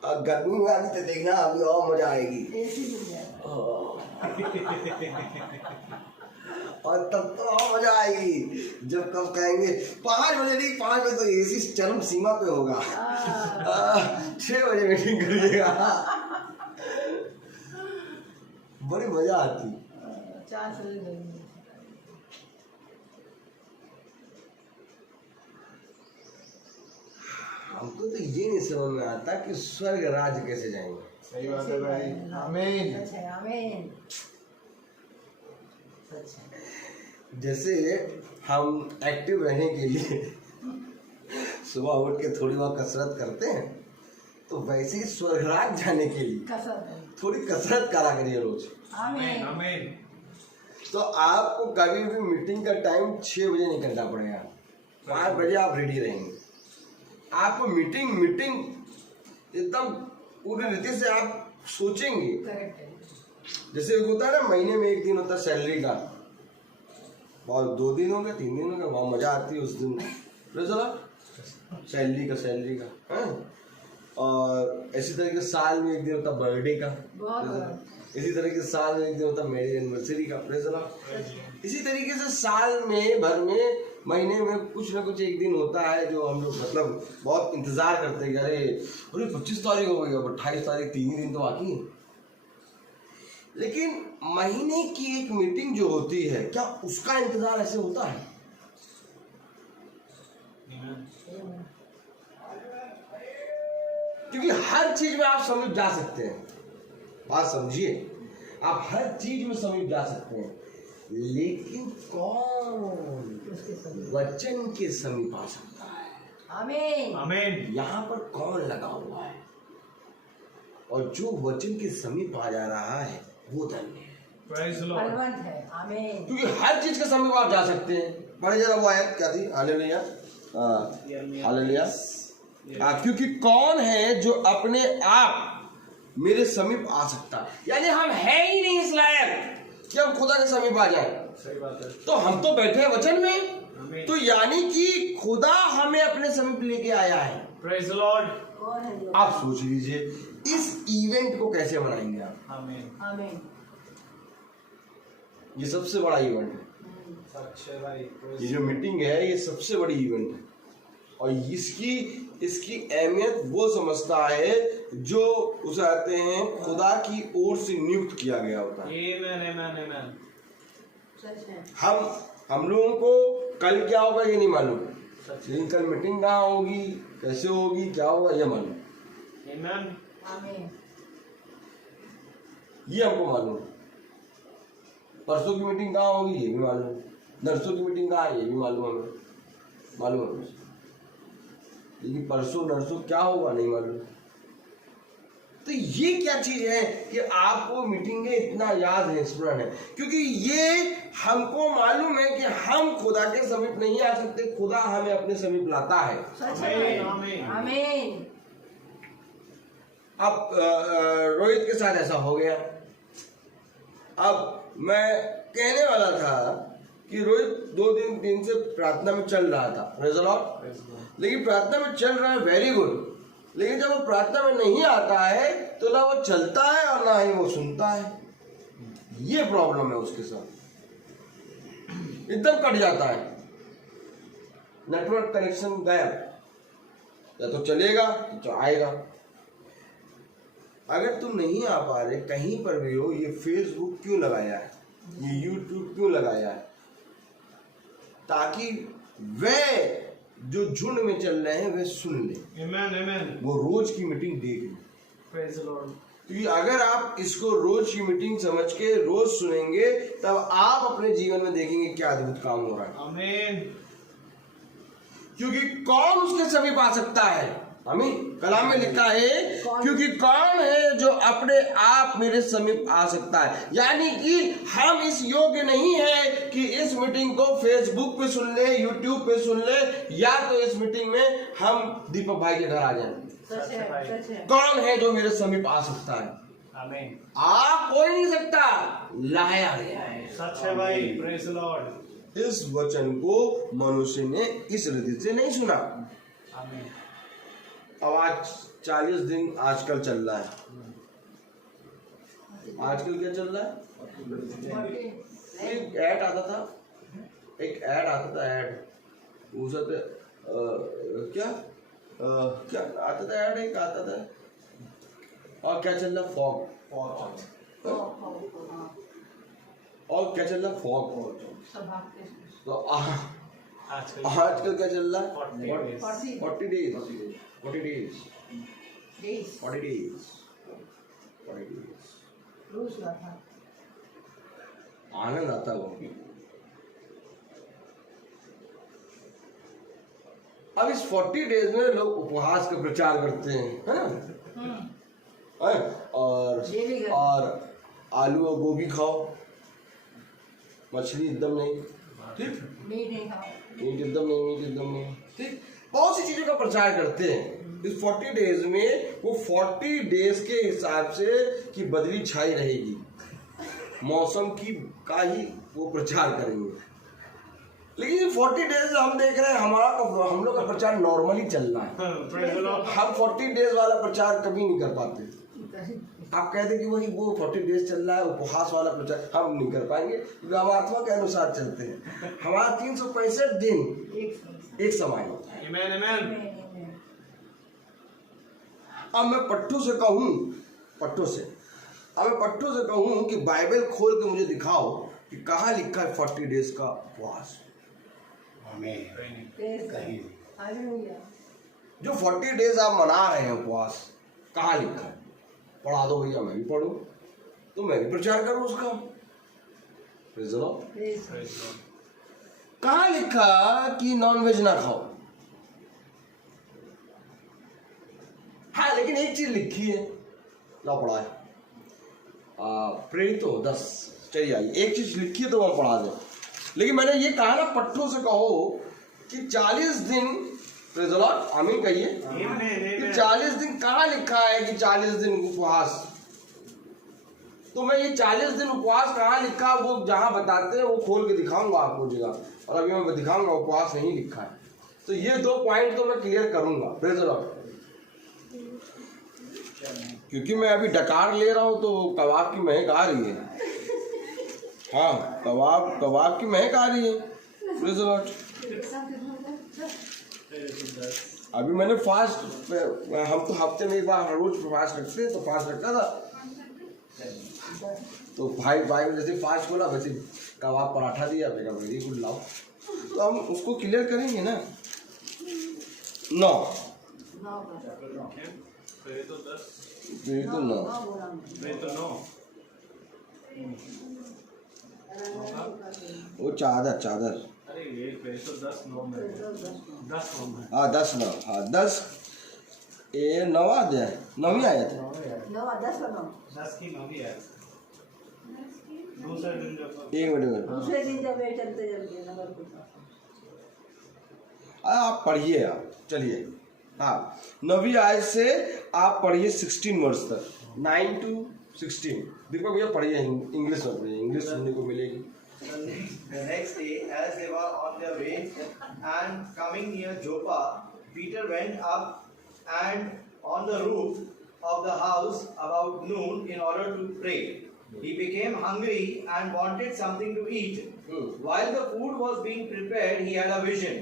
अब गर्मी में अभी तो देखना, अभी और मजा आएगी। ऐसी दुनिया है। और तब तो और मजा आएगी जब कब कहेंगे 5 बजे नहीं, 5 बजे तो एसी चरम सीमा पे होगा। 6 बजे मीटिंग करिएगा, बड़ी मजा आती। 4 से लेंगे। हमको तो ये नहीं समझ में आता कि स्वर्ग राज्य कैसे जाएंगे। सही बात है भाई। आमीन। सच है। आमीन। सच है। जैसे हम एक्टिव रहने के लिए सुबह उठ के थोड़ी बहुत कसरत करते हैं, तो वैसे ही स्वर्गराज जाने के लिए कसरत। थोड़ी कसरत करा करिए रोज। आमीन। आमीन। तो आपको कभी भी मीटिंग का टाइम 6 बजे निकलना पड़ेगा, 5 बजे आप रेडी रहेंगे। आपको मीटिंग एकदम पूरी रीति से आप सोचेंगे। करेक्ट है। जैसे होता है ना, महीने में एक दिन होता है सैलरी का, और 2 दिन हो गए 3 दिन हो गए, वहाँ मजा आती है उस दिन। सैलरी का है। और इसी तरीके से साल में एक दिन होता है बर्थडे का, इसी तरीके से साल में एक दिन होता है मैरिज एनिवर्सरी का। इसी तरीके से साल में भर में महीने में कुछ ना कुछ एक दिन होता है जो हम लोग मतलब बहुत इंतजार करते हैं कि अरे 25 तारीख हो गई, अब 28 तारीख, 3 दिन तो बाकी है। लेकिन महीने की एक मीटिंग जो होती है, क्या उसका इंतजार ऐसे होता है? क्योंकि हर चीज में आप समीप जा सकते हैं, बात समझिए, आप हर चीज में समीप जा सकते हैं, लेकिन कौन वचन के समीप आ सकता है? आमीन। आमीन। यहाँ पर कौन लगा हुआ है? और जो वचन के समीप आ जा रहा है वो धन्य है, प्रेज़ द लॉर्ड। बलवंत है। आमीन। क्योंकि हर चीज के समीप आप जा सकते हैं। पढ़े जरा वो आयत क्या थी? Hallelujah, hallelujah. क्योंकि कौन है जो अपने आप मेरे समीप आ सकता है? यानी हम है ही नहीं इस लायक कि हम खुदा के समीप आ जाए। सही बात है। तो हम तो बैठे हैं वचन में, आमीन। तो यानी कि खुदा हमें अपने समीप लेके आया है। Praise the Lord. कौन है जो? आप सोच लीजिए इस इवेंट को कैसे मनाएंगे आप? आमीन। आमीन। ये सबसे बड़ा इवेंट है, सच है भाई। ये जो मीटिंग है ये सबसे बड़ी इवेंट है, और इसकी अहमियत वो समझता है जो उसे आते हैं खुदा की ओर से नियुक्त किया गया होता है। आमीन। सच है। हम लोगों को कल क्या होगा ये नहीं मालूम, लेकिन कल मीटिंग कहाँ होगी, कैसे होगी, क्या होगा ये मालूम, आमीन। आमीन। ये हमको मालूम। परसों की मीटिंग कहाँ होगी ये भी मालूम, नरसों की मीटिंग कहाँ है ये भी मालूम हमें, मालूम है, लेकिन परसों नरसों क्या होगा नहीं मालूम। तो ये क्या चीज है कि आपको मीटिंगें इतना याद है, स्मरण है, क्योंकि ये हमको मालूम है कि हम खुदा के समीप नहीं आ सकते, खुदा हमें अपने समीप लाता है। आमीन। अब रोहित के साथ ऐसा हो गया। अब मैं कहने वाला था कि रोहित 2 दिन से प्रार्थना में चल रहा था, प्रेज़ द लॉर्ड, लेकिन प्रार्थना में चल रहा है, वेरी गुड, लेकिन जब वो प्रार्थना में नहीं आता है तो ना वो चलता है और ना ही वो सुनता है। ये प्रॉब्लम है उसके साथ, एकदम कट जाता है, नेटवर्क कनेक्शन गायब, या तो चलेगा तो आएगा। अगर तुम नहीं आ पा रहे कहीं पर भी हो, ये फेसबुक क्यों लगाया है, ये यूट्यूब क्यों लगाया है, ताकि वे जो झुंड में चल रहे हैं वे सुन ले, वो रोज की मीटिंग देख ले। क्योंकि अगर आप इसको रोज की मीटिंग समझ के रोज सुनेंगे तब आप अपने जीवन में देखेंगे क्या अद्भुत काम हो रहा है। आमीन। क्योंकि कौन उसके समीप आ सकता है, आमीन, कलाम में लिखा है, क्योंकि कौन है जो अपने आप मेरे समीप आ सकता है। यानी कि हम इस योग्य नहीं है कि इस मीटिंग को फेसबुक पे सुन ले, यूट्यूब पे सुन ले, या तो इस मीटिंग में हम दीपक भाई के घर आ जाएं। कौन है जो मेरे समीप आ सकता है? आमीन। आ कोई नहीं सकता, लाया गया है। सच है भाई, प्रेज़ द लॉर्ड। इस वचन को मनुष्य ने इस रीति से नहीं सुना। आमीन। अब आज 40 दिन आजकल चल रहा है। आजकल क्या चल रहा है? एक ऐड आता था, ऐड उस क्या आता था, ऐड एक आता था, और क्या चल रहा, फॉग, और क्या चल रहा, फॉग। तो आजकल क्या चल रहा है? 40 डेज। आनंद आता है वो। अब इस 40 डेज में लोग उपवास का प्रचार करते हैं, है ना, और आलू और गोभी खाओ, मछली एकदम नहीं, ठीक, मीट एकदम नहीं, ठीक, बहुत सी चीजों का प्रचार करते हैं। इस 40 डेज में वो 40 डेज के हिसाब से कि बदली छाई रहेगी, मौसम की का ही वो प्रचार करेंगे। लेकिन 40 डेज हम देख रहे हैं, हम लोग का प्रचार नॉर्मली चल रहा है। हम 40 डेज वाला प्रचार कभी नहीं कर पाते। आप कहते कि वही वो 40 डेज चल रहा है, उपवास वाला प्रचार हम नहीं कर पाएंगे, क्योंकि हम आत्मा के अनुसार चलते हैं। हमारा 365 दिन एक समान होता है। अब मैं पट्टू से कहूं कि बाइबल खोल के मुझे दिखाओ कि कहाँ लिखा है 40 डेज का उपवास। जो 40 डेज आप मना रहे हैं उपवास, कहाँ लिखा है? पढ़ा दो भैया, मैं भी पढ़ूं तो मैं भी प्रचार करूं उसका। कहाँ लिखा कि नॉनवेज ना खाओ? हाँ, लेकिन एक चीज लिखी है, ला पढ़ा है, प्रेरित तो 10, चलिए आइए, एक चीज लिखी है तो वह पढ़ा दे। लेकिन मैंने ये कहा ना, पट्टों से कहो कि 40 दिन, प्रेज़ द लॉर्ड, आमीन कहिए, कि 40 दिन कहाँ लिखा है कि 40 दिन उपवास? तो मैं ये 40 दिन उपवास कहाँ लिखा, वो जहाँ बताते हैं वो खोल के दिखाऊंगा आपको जगह, और अभी मैं दिखाऊंगा उपवास नहीं लिखा है। तो ये 2 पॉइंट तो मैं क्लियर करूंगा, प्रेज़ द लॉर्ड, क्योंकि मैं अभी डकार ले रहा हूँ तो कबाब की महक आ रही है। हाँ, कबाब की महक आ रही है, प्रेज़ द लॉर्ड। अभी मैंने फास्ट, हम तो हफ्ते में एक बार रोज फास्ट रखते हैं, तो फास्ट रखा था, तो भाई जैसे फास्ट बोला वैसे कबाब पराठा दिया, मेरा वेरी गुड, लाओ, तो हम उसको क्लियर करेंगे ना। 9 वो चादर, अरे ये 10 9 में 10 9 में, हाँ 10 9, हाँ 10 ये 9वां अध्याय 9वीं आयत है। 10 का 9। 10 की 9वीं आयत। दूसरे दिन जब एक मिनट दूसरे दिन जब वे चलते चलते नगर को आप पढ़िए, आप चलिए। हाँ, 9वीं आयत से आप पढ़िए 16 वर्ष तक, 9 to 16। दीपक भैया पढ़िए, इंग्लिश में पढ़िए, इंग्लिश सुनने को मिलेगी। The next day, as they were on their way and coming near Joppa, Peter went up and on the roof of the house about noon in order to pray. He became hungry and wanted something to eat. While the food was being prepared, he had a vision.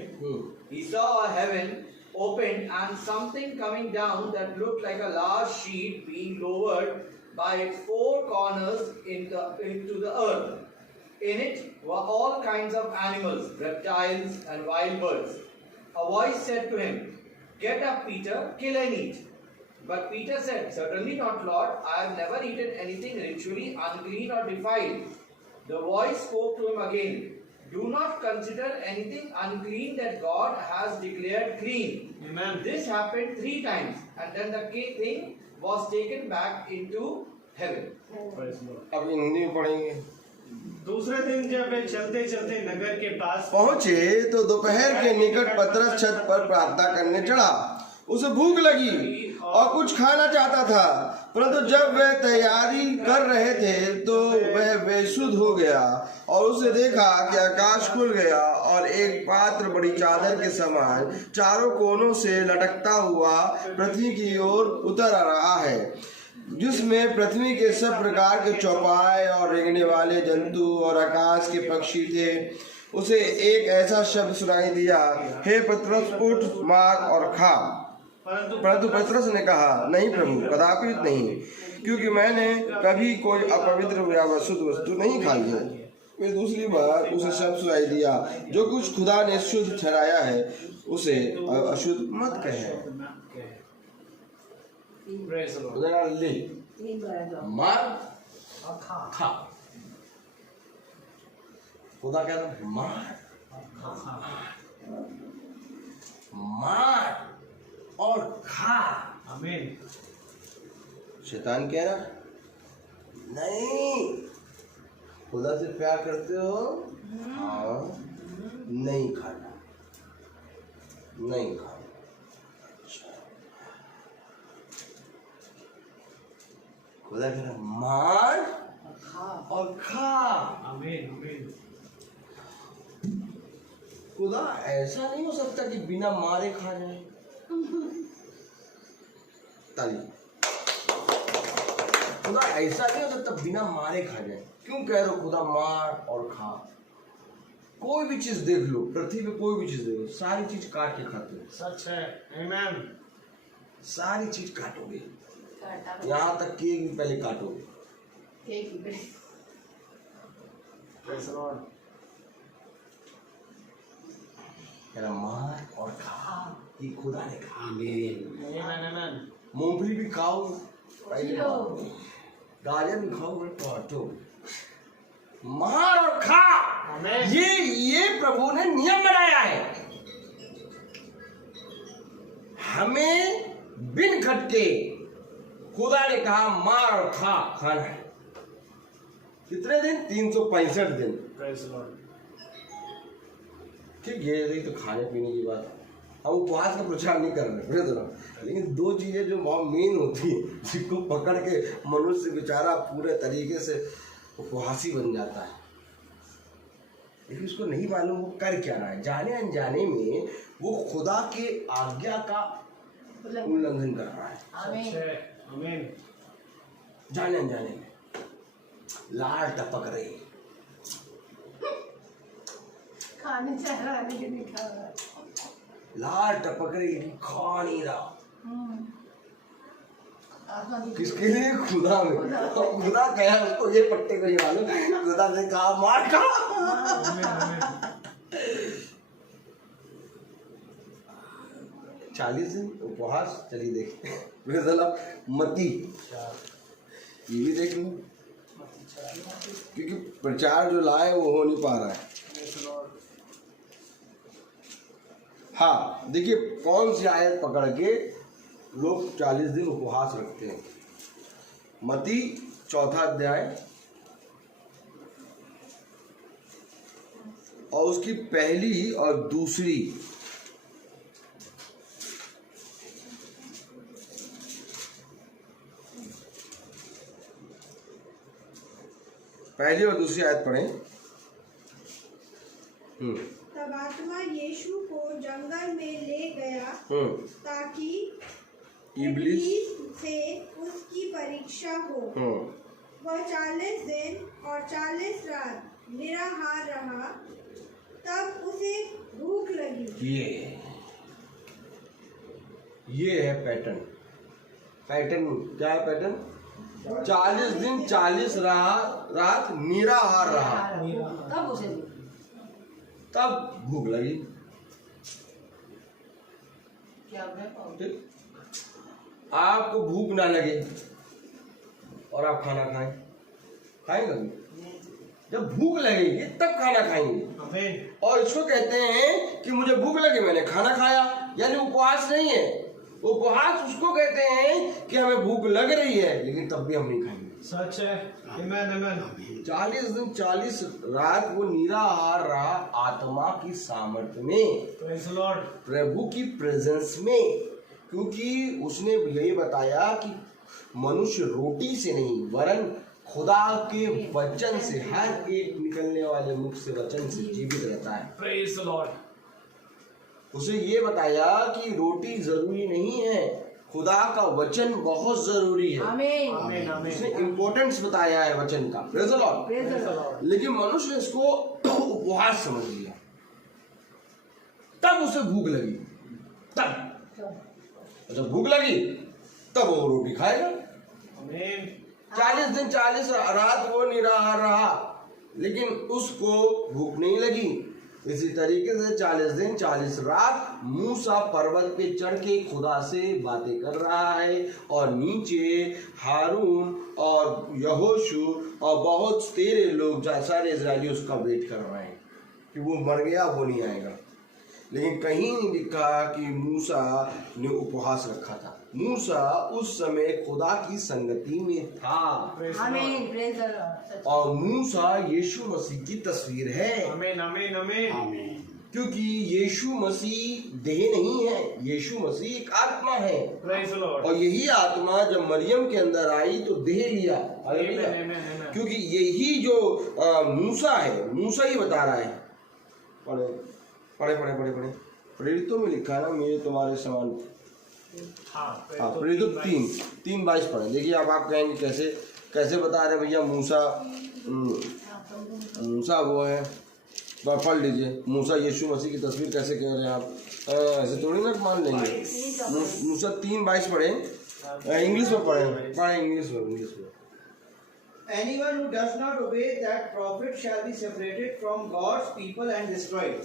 He saw a heaven opened and something coming down that looked like a large sheet being lowered by its 4 corners into the earth. In it were all kinds of animals, reptiles and wild birds. A voice said to him, "Get up, Peter, kill and eat." But Peter said, "Certainly not, Lord. I have never eaten anything ritually unclean or defiled." The voice spoke to him again, "Do not consider anything unclean that God has declared clean." Amen. This happened 3 times, and then the thing was taken back into heaven. अब हिंदी में पढ़ेंगे। दूसरे दिन जब वे चलते चलते नगर के पास पहुंचे तो दोपहर के निकट पतरस छत पर प्रार्थना करने चढ़ा। उसे भूख लगी और कुछ खाना चाहता था, परंतु जब वह तैयारी कर रहे थे तो वह बेसुध हो गया और उसे देखा कि आकाश खुल गया और एक पात्र बड़ी चादर के समान चारों कोनों से लटकता हुआ पृथ्वी की ओर उतर आ रहा है, जिसमें पृथ्वी के सब प्रकार के चौपाए और रेंगने वाले जंतु और आकाश के पक्षी थे। उसे एक ऐसा शब्द सुनाई दिया, हे पतरस, उठ, मार और खा। परंतु पतरस ने कहा, नहीं प्रभु, कदापि नहीं, क्योंकि मैंने कभी कोई अपवित्र या अशुद्ध वस्तु नहीं खाई है। फिर दूसरी बार उसे शब्द सुनाई दिया, जो कुछ खुदा ने शुद्ध ठहराया है उसे अशुद्ध मत कहे। मार खा, खुदा कह रहा मार और खा। आमीन। शैतान कह रहा नहीं, खुदा से प्यार करते हो, हाँ, नहीं खाना, नहीं खाना। खुदा कह रहा मार और खा। आमीन आमीन। खुदा ऐसा नहीं हो सकता कि बिना मारे खा जाए। ताली। खुदा ऐसा नहीं हो सकता बिना मारे खा जाए। क्यों कह रहे हो खुदा मार और खा? कोई भी चीज देख लो, पृथ्वी पे कोई भी चीज देख लो, सारी चीज काट के खाते हो। सच है। आमीन। सारी चीज काटोगे, यहाँ तक केक भी पहले काटोगे। मार और खा, ये खुदा ने कहा। मूंगफली भी खाओ, गाजर भी खाओ, काटो, मार और खा। ये प्रभु ने नियम बनाया है। हमें बिन खटके खुदा ने कहा मार और खा, खाना है। कितने दिन? 365 दिन। ठीक है, तो खाने पीने की बात, हम उपवास का प्रचार नहीं कर रहे, लेकिन 2 चीजें जो बहुत मेन होती है, जिसको पकड़ के मनुष्य बेचारा पूरे तरीके से उपवासी बन जाता है, लेकिन उसको नहीं मालूम वो कर क्या रहा है। जाने अनजाने में वो खुदा के आज्ञा का उल्लंघन कर रहा है। आमीन। जाने अनजाने में लाल टपक रही, खाने चाह रहा है लेकिन नहीं खा रहा। लाल टपक रही लेकिन खा नहीं रहा। किसके लिए? खुदा में। खुदा कहा उसको ये पट्टे को निकालो, खुदा ने कहा मार खा। 40 दिन उपवास। चलिए देखें मती, ये भी देख लो, क्योंकि प्रचार जो लाए वो हो नहीं पा रहा है। हाँ, देखिए कौन सी आयत पकड़ के लोग 40 दिन उपवास रखते हैं। मत्ती 4 अध्याय और उसकी पहली और दूसरी आयत पढ़ें। तब आत्मा यीशु को जंगल में ले गया ताकि इब्लीस से उसकी परीक्षा हो। वह 40 दिन और 40 रात निराहार रहा। तब उसे भूख लगी। ये है पैटर्न क्या है पैटर्न? 40 दिन 40 रात निराहार रहा, तब उसे तब भूख लगी। ठीक? आपको भूख ना लगे और आप खाना खाएंगे? जब भूख लगेगी तब खाना खाएंगे। और इसको कहते हैं कि मुझे भूख लगी, मैंने खाना खाया, यानी उपवास नहीं है। उपवास उसको कहते हैं कि हमें भूख लग रही है लेकिन तब भी हम नहीं खाएंगे। सच है। आमीन आमीन। 40 दिन 40 रात वो निराहार रहा आत्मा की सामर्थ्य में, प्रेज़ द लॉर्ड, प्रभु की प्रेजेंस में, क्योंकि उसने यही बताया कि मनुष्य रोटी से नहीं वरन खुदा के वचन से, हर एक निकलने वाले मुख से वचन से जीवित रहता है। Praise the Lord. उसे ये बताया कि रोटी जरूरी नहीं है, खुदा का वचन बहुत जरूरी है। आमीन आमीन आमीन। उसने इम्पोर्टेंस बताया है वचन का। Praise the Lord. Praise the Lord. लेकिन मनुष्य ने इसको उपवास समझ लिया, तब उसे भूख लगी। तब जब भूख लगी तब वो रोटी खाएगा। आमीन। 40 दिन 40 रात वो निराहार रहा लेकिन उसको भूख नहीं लगी। इसी तरीके से 40 दिन 40 रात मूसा पर्वत पे चढ़ के खुदा से बातें कर रहा है और नीचे हारून और यहोशू और बहुत तेरे लोग सारे इजरायली उसका वेट कर रहे हैं कि वो मर गया, वो नहीं आएगा। लेकिन कहीं नहीं लिखा कि मूसा ने उपवास रखा था। मूसा उस समय खुदा की संगति में था। आमीन प्रेज़ द लॉर्ड। और मूसा यीशु मसीह की तस्वीर है। आमीन आमीन आमीन। क्योंकि यीशु मसीह देह नहीं है, यीशु मसीह एक आत्मा है। Praise the Lord. और यही आत्मा जब मरियम के अंदर आई तो देह लिया। हालेलुया। क्योंकि यही जो मूसा है, मूसा ही बता रहा है। पढ़े प्रेरितों में लिखा है ना, मेरे तुम्हारे समान। हाँ, प्रेरितों 3:22 पढ़े। देखिए अब आप कहेंगे कैसे बता रहे भैया मूसा वो है। पढ़ लीजिए, मूसा यीशु मसीह की तस्वीर कैसे कह रहे हैं आप? ऐसे थोड़ी ना मान लेंगे। मूसा 3:22 पढ़े, इंग्लिश में पढ़े इंग्लिश में। Anyone who does not obey that prophet shall be separated from God's people and destroyed.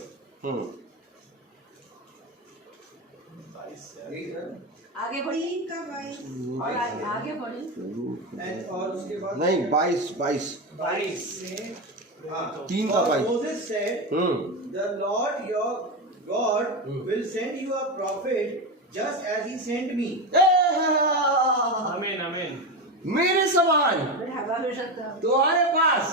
आगे बढ़ी 3 का 22। और आगे बढ़ी। और उसके बाद नहीं 22 में 3 का 22। Moses said, the Lord your God will send you a prophet just as he sent me. आमीन आमीन। मेरे समान भविष्यवक्ता तुम्हारे पास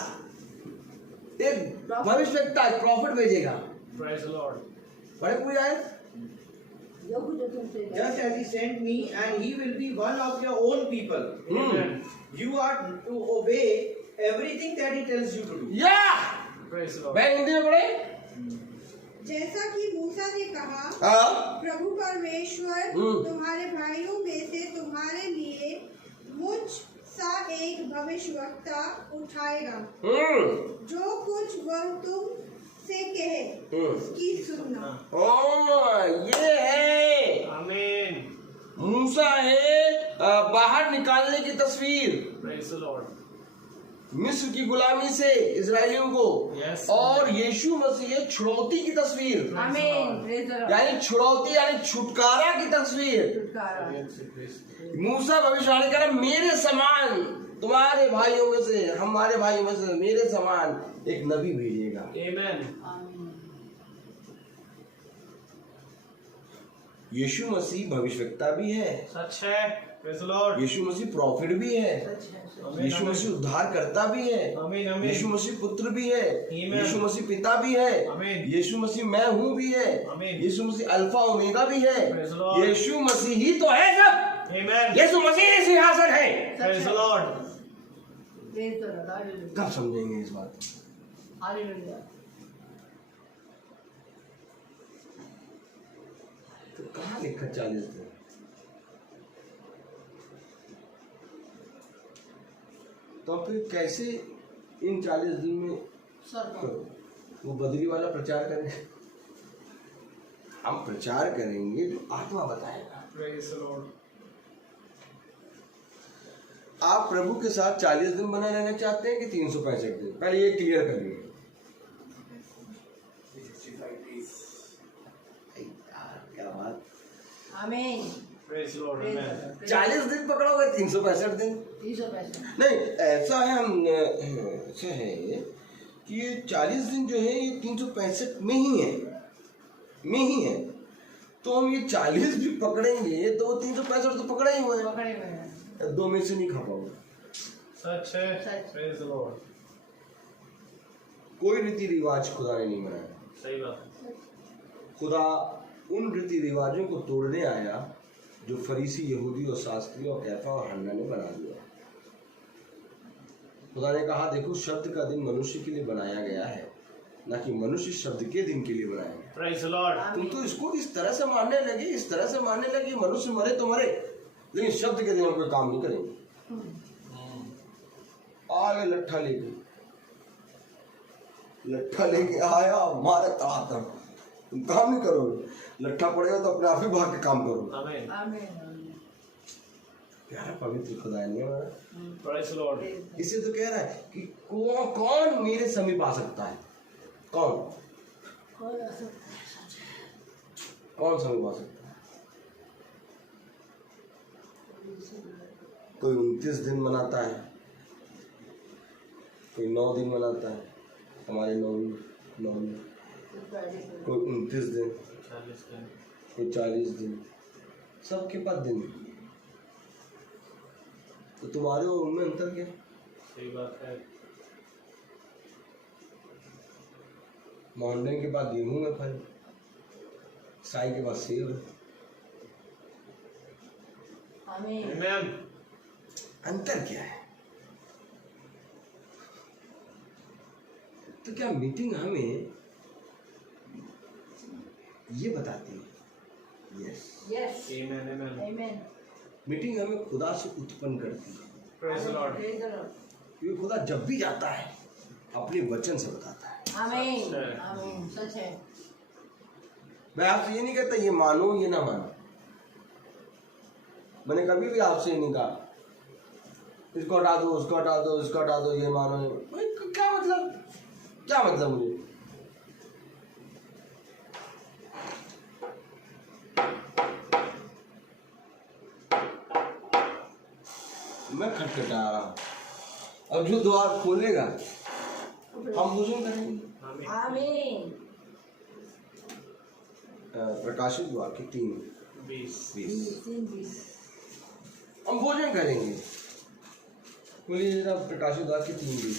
एक भविष्यवक्ता, एक प्रॉफिट भेजेगा। Praise the Lord. बड़े पूरी आयत। जो कुछ तुमसे Just as he sent me, and he will be one of your own people. Amen. You are to obey everything that he tells you to do. या प्रेज़ द लॉर्ड। मैं हिंदी में पढ़े। जैसा कि मूसा ने कहा, हाँ प्रभु परमेश्वर तुम्हारे भाइयों में से तुम्हारे लिए मुझ सा एक भविष्यवक्ता उठाएगा, जो कुछ वह तुम से कहे उसकी सुनना। ये है आमीन। मूसा है बाहर निकालने की तस्वीर, प्रेज़ द लॉर्ड। मिस्र की गुलामी से इजरायलियों को। Yes. और यीशु मसीह है छुड़ौती की तस्वीर, आमीन प्रेज़ द लॉर्ड। यानी छुड़ौती यानी छुटकारा की तस्वीर। छुटकारा। मूसा भविष्यवाणी कर मेरे समान तुम्हारे भाइयों में से, हमारे भाइयों में से मेरे समान एक नबी भेजेगा। आमीन। यीशु मसीह भविष्यवक्ता भी है, सच है। Praise the lord. Yeshu Masih prophet भी है, यीशु मसीह उद्धार करता भी है, आमीन, आमीन। यीशु मसीह पुत्र भी है, आमीन। यीशु मसीह पिता भी है, आमीन। यीशु मसीह मैं हूँ भी है, आमीन। यीशु मसीह अल्फा ओमेगा भी है, Praise the Lord। यीशु मसीह ही तो है सब, आमीन। यीशु मसीह ही सिंहासन है। Praise the Lord. Praise the Lord, hallelujah, कब समझेंगे इस बात? हालेलुया। तो कहाँ लिखा 40 दिन? तो फिर कैसे इन 40 दिन में वो बदली वाला प्रचार करें? हम प्रचार करेंगे जो आत्मा बताएगा। Praise the Lord. आप प्रभु के साथ 40 दिन बना रहना चाहते हैं कि 365 दिन? पहले ये क्लियर कर लीजिए। क्या बात। आमीन। Praise the Lord. आमीन। 40 दिन पकड़ोगे 365 दिन? 365 नहीं, ऐसा है, हम ऐसा है कि ये 40 दिन जो है ये 365 में ही है, तो हम ये 40 भी पकड़ेंगे तो 365 तो पकड़े ही हुए हैं, पकड़े हुए हैं। 2 में से नहीं खा पाओगे। सच है। सच। Praise the lord. कोई रीति रिवाज खुदा ने नहीं बनाया। सही बात है। खुदा उन रीति रिवाजों को तोड़ने आया जो फरीसी, यहूदी और शास्त्री और कैफा और हन्ना ने बना दिया। खुदा ने कहा, देखो शब्द का दिन मनुष्य के लिए बनाया गया है, ना कि मनुष्य शब्द के दिन के लिए बनाया गया। Praise the Lord. तुम तो इसको इस तरह से मानने लगे, मनुष्य मरे तो मरे, लेकिन शब्द के दिन हम कोई काम नहीं करेंगे। आगे लट्ठा लेके आया, मारे तड़ातड़, तुम काम नहीं करोगे, लट्ठा पड़ेगा तो अपने आप ही भाग के काम करोगे। आमीन। आमीन। प्यारा पवित्र खुदा है हमारा। Praise the Lord. इसे तो कह रहा है कि कौन मेरे समीप आ सकता है? कौन समीप आ सकता है? कोई 29 दिन मनाता है, कोई 9 दिन मनाता है, हमारे 9 कोई 29 दिन, 40 दिन। कोई 40 दिन, सबके पास दिन। तो तुम्हारे और उनमें अंतर क्या? सही बात है। मोहल्ले के पास गेहूं में फल, साई के पास सेब है। आमीन। आमीन। अंतर क्या है? तो क्या मीटिंग हमें ये बताती है? यस। यस। आमीन। आमीन। आमीन। मीटिंग हमें खुदा से उत्पन्न करती है, praise the Lord. Praise the Lord. क्योंकि खुदा जब भी जाता है अपने वचन से बताता है। आमीन। सच है। आमीन। सच है। मैं आपसे ये नहीं कहता ये मानो ये ना मानो, मैंने कभी भी आपसे नहीं कहा इसको हटा दो, उसको हटा दो, इसको हटा दो, ये मानो क्या मतलब मुझे? मैं खटखटा रहा हूं, अब जो द्वार खोलेगा हम भोजन करेंगे। आमीन। प्रकाशित वाक्य 3:20 हम भोजन करेंगे। बोलिए जरा प्रकाशित वाक्य 3:20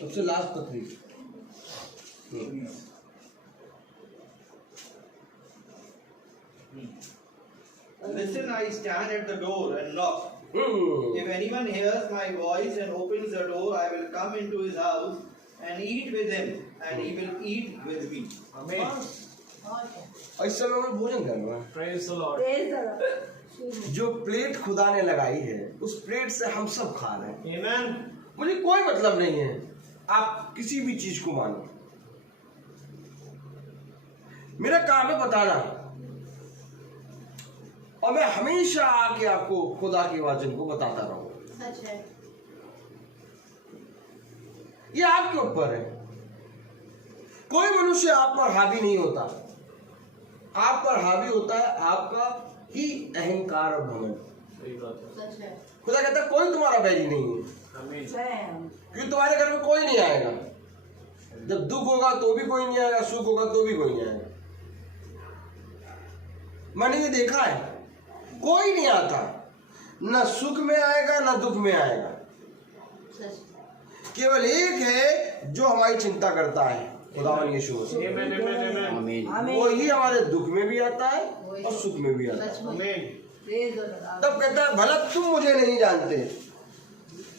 सबसे लास्ट पत्री। Listen, I stand at the door and knock. If anyone hears my voice and opens the door, I will come into his house and eat with him, and he will eat with me. आमीन। इस समय मैं भोजन कर रहा हूँ। Praise the Lord. Praise the Lord. जो plate खुदा ने लगाई है उस प्लेट से हम सब खा रहे हैं। आमीन। मुझे कोई मतलब नहीं है आप किसी भी चीज को मानो, मेरा काम है बताना, और मैं हमेशा आके आपको खुदा के वचन को बताता रहूंगा। सच है। ये आपके ऊपर है। कोई मनुष्य आप पर हावी नहीं होता, आप पर हावी होता है आपका ही अहंकार और घमंड। सही बात है। सच है। खुदा कहता है कोई तुम्हारा बैरी नहीं है, आमीन। स्वयं। क्योंकि तुम्हारे घर में कोई नहीं आएगा जब दुख होगा तो भी कोई नहीं आएगा, सुख होगा तो भी कोई नहीं आएगा। मैंने ये देखा है, कोई नहीं आता, ना सुख में आएगा ना दुख में आएगा। केवल एक है जो हमारी चिंता करता है, खुदावन यीशु मसीह। वो ही हमारे दुख में भी आता है और सुख में भी आता है। तब कहता है भला तुम मुझे नहीं जानते,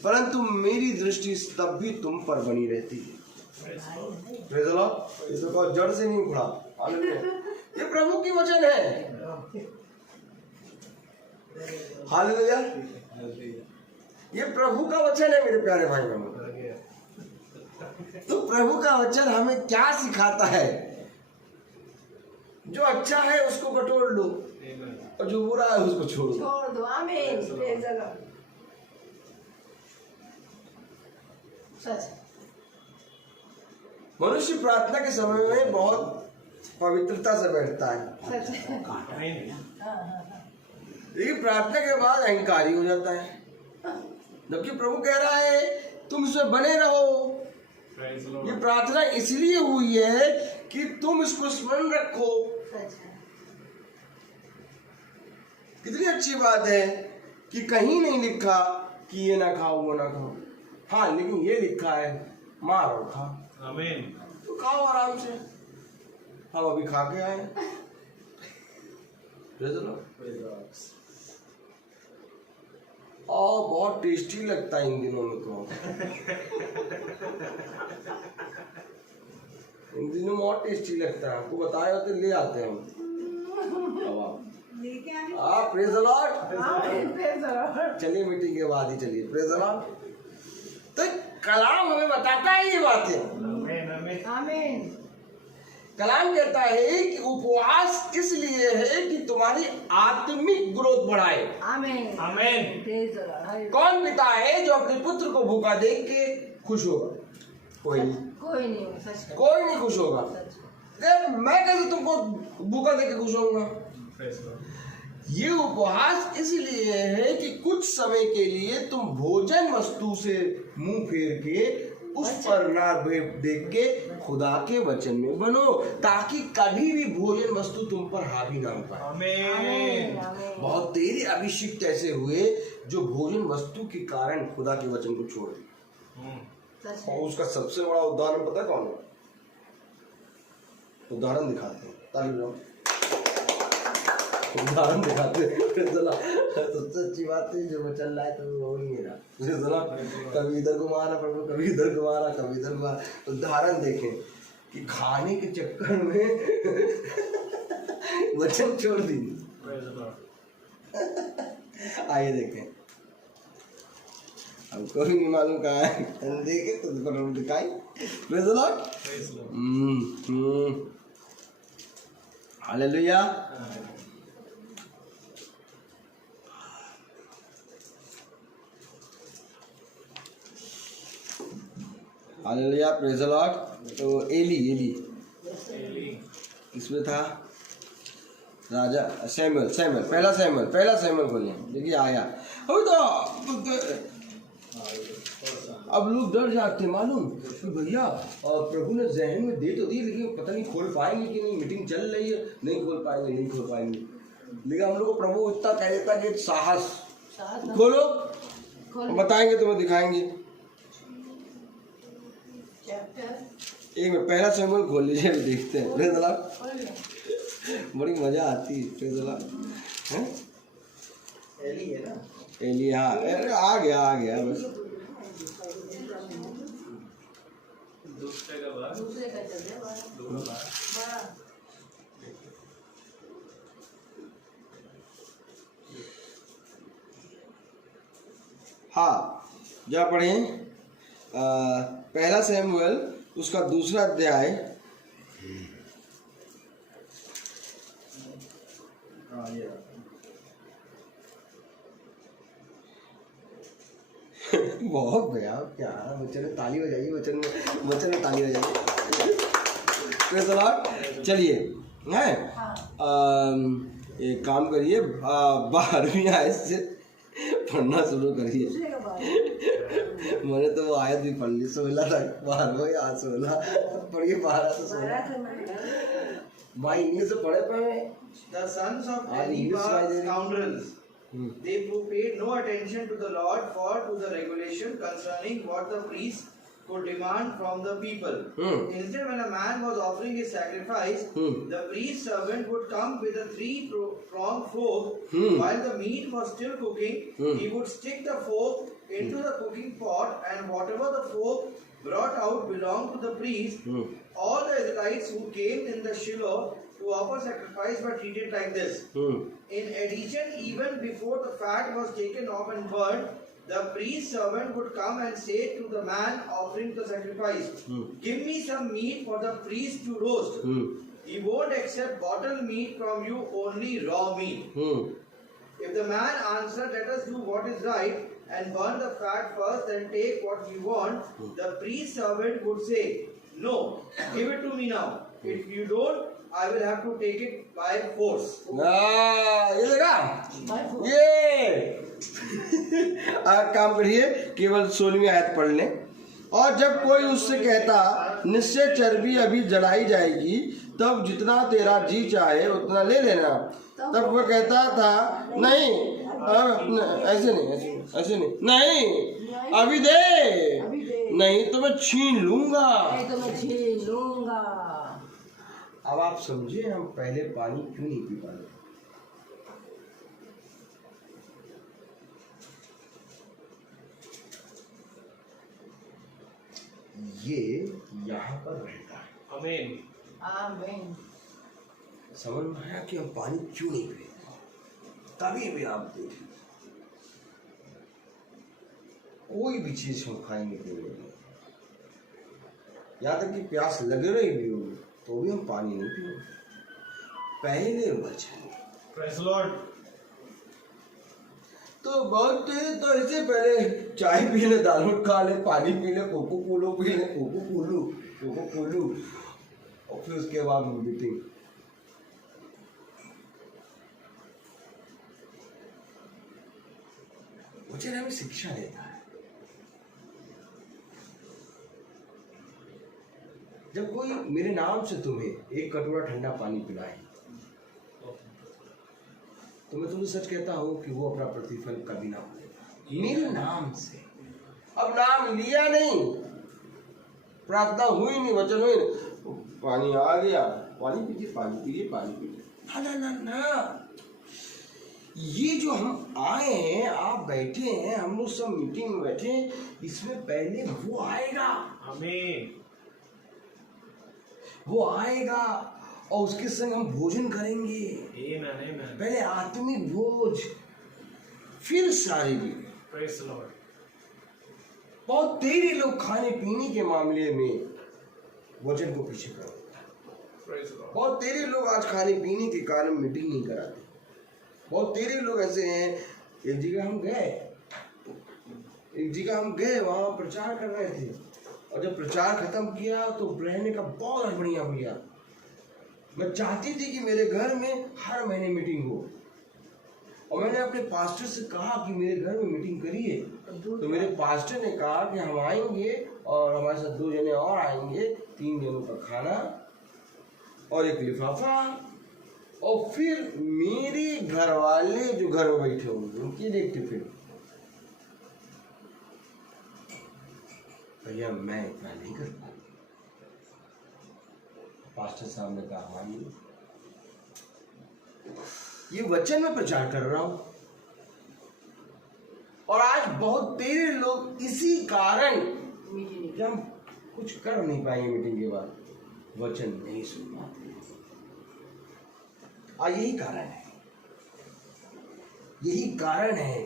परंतु मेरी दृष्टि तब भी तुम पर बनी रहती है। ये तो जड़ से नहीं उखड़ा। ये प्रभु की वचन है। हालेलुया। ये प्रभु का वचन है मेरे प्यारे भाई बहनों। तो प्रभु का वचन हमें क्या सिखाता है? जो अच्छा है उसको बटोर लो और जो बुरा है उसको छोड़ दो। आमीन। मनुष्य प्रार्थना के समय में बहुत पवित्रता से बैठता है, लेकिन प्रार्थना के बाद अहंकारी हो जाता है। जबकि प्रभु कह रहा है तुम इसमें बने रहो। ये प्रार्थना इसलिए हुई है कि तुम इसको स्मरण रखो। कितनी अच्छी बात है कि कहीं नहीं लिखा कि ये ना खाओ वो ना खाओ। हाँ, लेकिन ये लिखा है मार और खा। आमीन। तो खाओ आराम से। हम अभी खा के आए। और बहुत टेस्टी लगता है इन दिनों में। तो इन दिनों में बहुत टेस्टी लगता है। आपको बताया होते ले आते हैं हम। Praise the Lord. चलिए मीटिंग के बाद ही चलिए। Praise the Lord. तो कलाम हमें बताता है ये बातें। आमीन। कलाम कहता है कि उपवास इसलिए है कि तुम्हारी आत्मिक ग्रोथ बढ़ाए। आमीन। आमीन। कौन पिता है जो अपने पुत्र को भूखा देख के खुश होगा? कोई नहीं। कोई नहीं। कोई नहीं खुश होगा। मैं कैसे तुमको भूखा देख के खुश होऊंगा? ये उपवास इसलिए है कि कुछ समय के लिए तुम भोजन वस्तु से मुंह फेर के उस पर ना देख के खुदा के वचन में बनो, ताकि कभी भी भोजन वस्तु तुम पर हावी ना हो पाए। आमीन। बहुत तेरे अभिषिक्त ऐसे हुए जो भोजन वस्तु के कारण खुदा के वचन को छोड़ दिए। और उसका सबसे बड़ा उदाहरण पता कौन है? उदाहरण दिखाते हैं। ताली बजाओ। उदाहरण दिखाते हैं। सबसे अच्छी बात है जो चल रहा है तो वो ही मेरा। कभी इधर को मारा प्रभु, कभी इधर को मारा, कभी इधर को मारा। उदाहरण देखें कि खाने के चक्कर में वचन छोड़ दी। आइए देखें। हमको भी नहीं मालूम कहाँ है, देखे तो दिखाई। Praise the Lord. Hallelujah. Hallelujah. Praise the Lord. तो एली इसमें था राजा सैमुएल। पहला सैमुएल खोलिए। देखिए आया। अब लोग डर जाते मालूम कि भैया और प्रभु ने जहन में दे तो दी, लेकिन पता नहीं खोल पाएंगे कि नहीं। मीटिंग चल रही है, नहीं खोल पाएंगे। लेकिन हम लोग को प्रभु इतना कह देता कि साहस खोलो, बताएंगे तुम्हें, दिखाएंगे। एक में पहला सैमुएल खोल लीजिए, देखते हैं। Praise the Lord. बड़ी मजा आती है। Praise the Lord. एली है ना? एली, हाँ आ गया बस। हाँ, जा पढ़े पहला सैमुएल उसका दूसरा अध्याय। बहुत भैया क्या वचन में ताली बजाइए। वचन में ताली बजाइए। Praise the Lord. चलिए हैं, एक काम करिए, 12वीं आयत से पढ़ना शुरू करिए। मैंने तो वो आयत भी पढ़ ली, 16 तक 12 या 16 पढ़िए 12 से 16 भाई इंग्लिश से पढ़े पढ़े। The sons of English Antipas why scoundrels. They paid no attention to the Lord for to the regulation concerning what the priests could demand from the people. Instead, when a man was offering his sacrifice, the priest servant would come with a three-pronged fork. While the meat was still cooking, he would stick the fork into the cooking pot, and whatever the fork brought out belonged to the priest. All the Israelites who came in the Shiloh to offer sacrifice were treated like this. In addition, even before the fat was taken off and burned, the priest servant would come and say to the man offering the sacrifice, "Give me some meat for the priest to roast." He won't accept bottled meat from you, only raw meat. If the man answered, "Let us do what is right and burn the fat first and take what we want," the priest servant would say, "No, give it to me now. If you don't, I will have to take it by force." ये देखा ये आप काम करिए, केवल 16वीं आयत पढ़ लें। और जब कोई उससे कहता निश्चय चर्बी अभी जलाई जाएगी, तब जितना तेरा जी चाहे उतना ले लेना, तब वो कहता था नहीं ऐसे नहीं नहीं अभी दे, नहीं तो मैं छीन लूंगा। अब आप समझे हम पहले पानी क्यों नहीं पी पाए। ये यहाँ पर रहता है। आमीन आमीन। समझ में आया कि हम पानी क्यों नहीं पीते। कभी भी आप देखिए कोई भी चीज हम खाएंगे पिएंगे, यहाँ तक कि प्यास लग रही भी होगी तो भी हम पानी नहीं पिएंगे। पहले वचन प्रेज़ लॉर्ड। तो बहुत तो इससे पहले चाय पी ले, दाल रोट खा ले, पानी पी ले, कोको कोलो पी ले, कोको कोलो और फिर उसके बाद मीटिंग। वचन हमें शिक्षा देता है। जब कोई मेरे नाम से तुम्हें एक कटोरा ठंडा पानी पिलाए तो मैं तुमसे सच कहता हूं कि वो अपना प्रतिफल कभी ना भूलेगा। मेरे नाम से, अब नाम लिया नहीं, प्रार्थना हुई नहीं, वचन हुई नहीं, पानी आ गया, पानी पीजिए, पानी पीजिए, पानी पीजिए, ना ना ना। ये जो हम आए हैं, आप बैठे हैं, हम लोग सब मीटिंग में बैठे हैं, इसमें पहले वो आएगा। आमीन। वो आएगा और उसके संग हम भोजन करेंगे। पहले आत्मिक भोज, फिर शारीरिक। Praise Lord. बहुत देरी लोग खाने पीने के मामले में वचन को पीछे करते। Praise Lord. बहुत देरी लोग आज खाने पीने के कारण मीटिंग नहीं कराते। बहुत देरी लोग ऐसे हैं, एक जगह हम गए वहां प्रचार कर रहे थे और जब प्रचार खत्म किया तो रहने का बहुत बढ़िया भैया, मैं चाहती थी कि मेरे घर में हर महीने मीटिंग हो और मैंने अपने पास्टर से कहा कि मेरे घर में मीटिंग करिए। तो मेरे पास्टर ने कहा कि हम आएंगे और हमारे साथ 2 जने और आएंगे, 3 जनों का खाना और एक लिफाफा, और फिर मेरे घर वाले जो घर में बैठे होंगे उनके लिए टिफिन। भैया मैं इतना नहीं कर पाता। पास्टर साहब ने कहा ये वचन में प्रचार कर रहा हूं और आज बहुत तेरे लोग इसी कारण कि हम कुछ कर नहीं पाएंगे मीटिंग के बाद, वचन नहीं सुन पाते। यही कारण है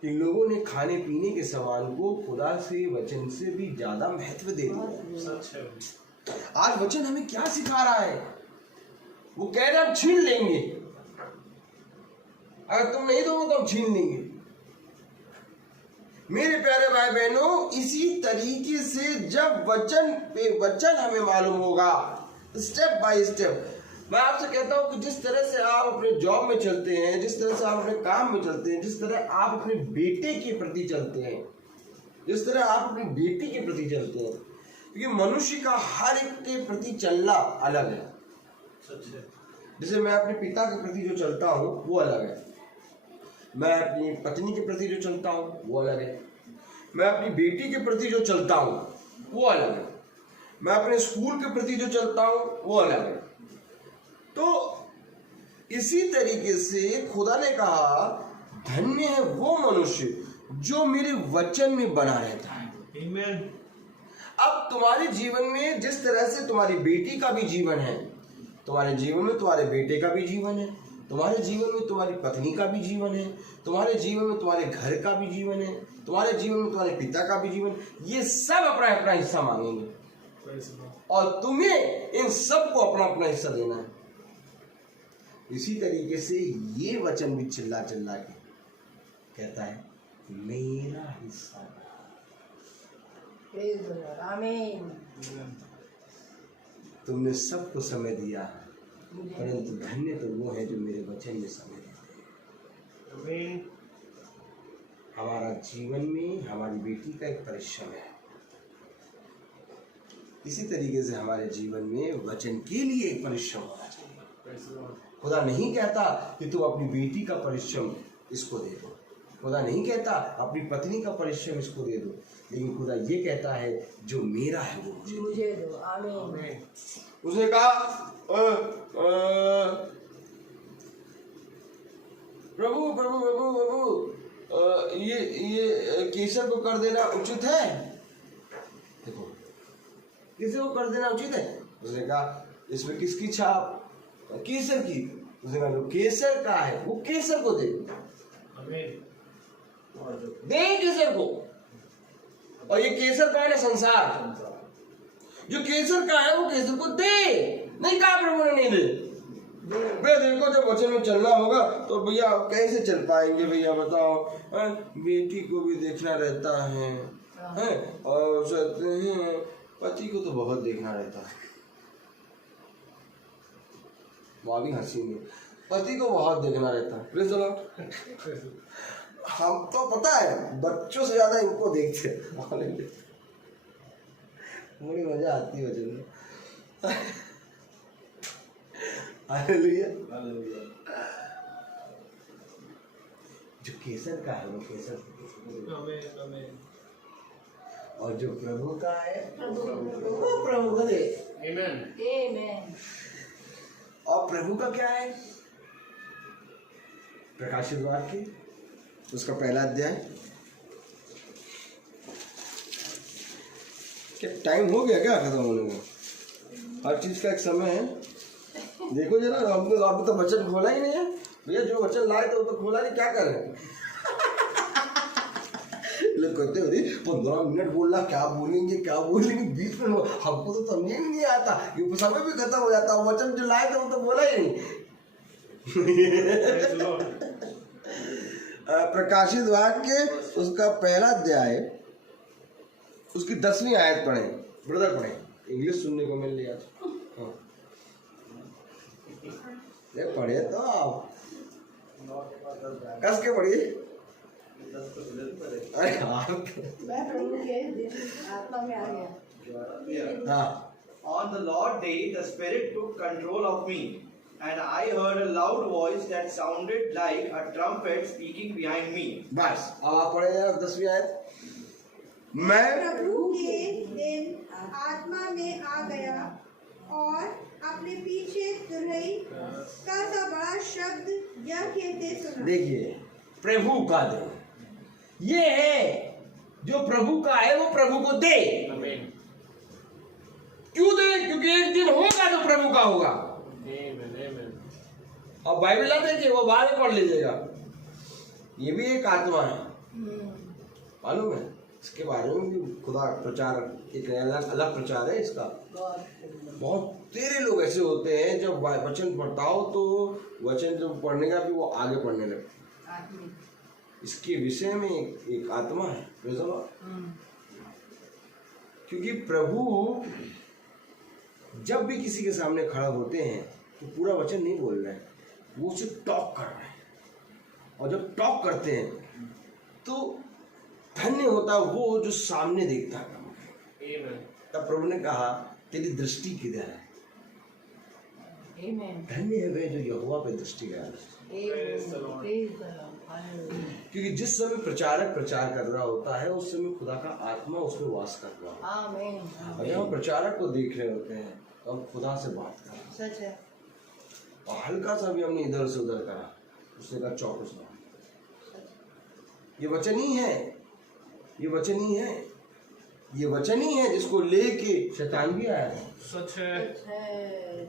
कि लोगों ने खाने पीने के सामान को खुदा से, वचन से भी ज्यादा महत्व दे दिया। आज वचन हमें क्या सिखा रहा है? वो कह रहे हम छीन लेंगे, अगर तुम नहीं दोगे तो हम छीन लेंगे। मेरे प्यारे भाई बहनों, इसी तरीके से जब वचन पे वचन हमें मालूम होगा, स्टेप बाय स्टेप। मैं आपसे कहता हूं कि जिस तरह से आप अपने जॉब में चलते हैं, जिस तरह से आप अपने काम में चलते हैं, जिस तरह आप अपने बेटे के प्रति चलते हैं, जिस तरह आप अपनी बेटी के प्रति चलते हैं, क्योंकि मनुष्य का हर एक के प्रति चलना अलग है। जैसे मैं अपने पिता के प्रति जो चलता हूँ वो अलग है, मैं अपनी पत्नी के प्रति जो चलता हूँ वो अलग है, मैं अपनी बेटी के प्रति जो चलता हूँ वो अलग है, मैं अपने स्कूल के प्रति जो चलता हूँ वो अलग है। तो इसी तरीके से खुदा ने कहा धन्य है वो मनुष्य जो मेरे वचन में बना रहता है। Amen. अब तुम्हारे जीवन में जिस तरह से तुम्हारी बेटी का भी जीवन है, तुम्हारे जीवन में तुम्हारे बेटे का भी जीवन है, तुम्हारे जीवन में तुम्हारी पत्नी का भी जीवन है, तुम्हारे जीवन में तुम्हारे घर का भी जीवन है, तुम्हारे जीवन में तुम्हारे पिता का भी जीवन, ये सब अपना अपना हिस्सा मांगेंगे और तुम्हें इन सब को अपना अपना हिस्सा देना है। इसी तरीके से ये वचन भी चिल्ला चिल्ला के कहता है मेरा हिस्सा। आमीन। तुमने सबको समय दिया, परंतु धन्य तो वो है जो मेरे वचन में समय देते हैं। हमारा जीवन में हमारी बेटी का एक परिश्रम है, इसी तरीके से हमारे जीवन में वचन के लिए एक परिश्रम होना चाहिए। खुदा नहीं कहता कि तुम अपनी बेटी का परिश्रम इसको दे दो, खुदा नहीं कहता अपनी पत्नी का परिश्रम इसको दे दो, लेकिन खुदा ये कहता है जो मेरा है वो मुझे दो। आमीन। उसने कहा प्रभु प्रभु प्रभु प्रभु ये केसर को कर देना उचित है। देखो केसर को कर देना उचित है। उसने कहा इसमें किसकी छाप? केसर की। उसने कहा जो केसर का है वो केसर को दे, दे केसर को। और ये केसर कौन है? संसार। जो केसर का है वो केसर को दे। नहीं कहा प्रभु ने नहीं दे। भैया देखो जब वचन में चलना होगा तो भैया कैसे चल पाएंगे? भैया बताओ, बेटी को भी देखना रहता है, और पति को तो बहुत देखना रहता है। वहां भी हंसी नहीं, पति को बहुत देखना रहता है। प्लीज चलो, हम तो पता है बच्चों से ज्यादा इनको देखते हैं। बड़ी मजा आती है वचन में। हालेलुया। जो केसर का है वो केसर, और जो प्रभु का है वो प्रभु को दे। आमीन। और प्रभु का क्या है? प्रकाशित वाक्य उसका पहला अध्याय। क्या टाइम हो गया क्या खत्म होने का? हर चीज का एक समय है। देखो जरा, आपने तो वचन खोला ही नहीं है भैया। जो वचन लाए थे वो तो खोला नहीं, क्या कर रहे हैं? लोग कहते हो 15 मिनट बोलना, क्या बोलेंगे क्या बोलेंगे, 20 मिनट। हमको तो समझ ही नहीं आता, ये समय भी खत्म हो जाता। वचन जो लाए थे वो तो बोला ही नहीं। प्रकाशित वाक्य उसका पहला अध्याय उसकी 10वीं आयत पढ़े। ब्रदर पढ़े, इंग्लिश सुनने को मिल रही आज। पढ़े तो आप कस के पढ़िए। अरे मैं प्रभु के आत्मा में आ गया। हाँ। On the Lord day, the Spirit took control of me, and I heard a loud voice that sounded like a trumpet speaking behind me. बस अब आप पढ़े यार 10वीं आयत। मैं प्रभु के दिन आत्मा में आ गया और अपने पीछे तुरही का सा बड़ा शब्द यह कहते सुना। देखिए, प्रभु का दिन ये है, जो प्रभु का है वो प्रभु को दे। क्यों दे? क्योंकि एक दिन होगा जो प्रभु का होगा। और बाइबल ना देखिए, वो बाद में पढ़ लीजिएगा। ये भी एक आत्मा है, मालूम है? इसके बारे में भी खुदा प्रचार, एक अलग प्रचार है इसका। बहुत तेरे लोग ऐसे होते हैं जब वचन पढ़ता हो तो वचन जब पढ़ने का भी वो आगे पढ़ने लगते। इसके विषय में एक आत्मा है, क्योंकि प्रभु जब भी किसी के सामने खड़ा होते हैं तो पूरा वचन नहीं बोल रहे हैं, वो सिर्फ टॉक कर रहे हैं। और जब टॉक करते हैं तो धन्य होता है वो जो सामने देखता है। तब प्रभु ने कहा तेरी दृष्टि किधर है? धन्य है वे जो यहोवा पे दृष्टि कर रहे हैं। क्योंकि जिस समय प्रचारक प्रचार कर रहा होता है उस समय खुदा का आत्मा उसमें वास कर रहा होता है। और हम प्रचारक को देख रहे होते हैं तो हम खुदा से बात कर रहे हैं। सच है। और हल्का सा भी हमने इधर से उधर करा, उसने कहा चौकस ना। ये वचन ही है, ये वचन ही है, ये वचन ही है जिसको लेके शैतान भी आया है। सच है।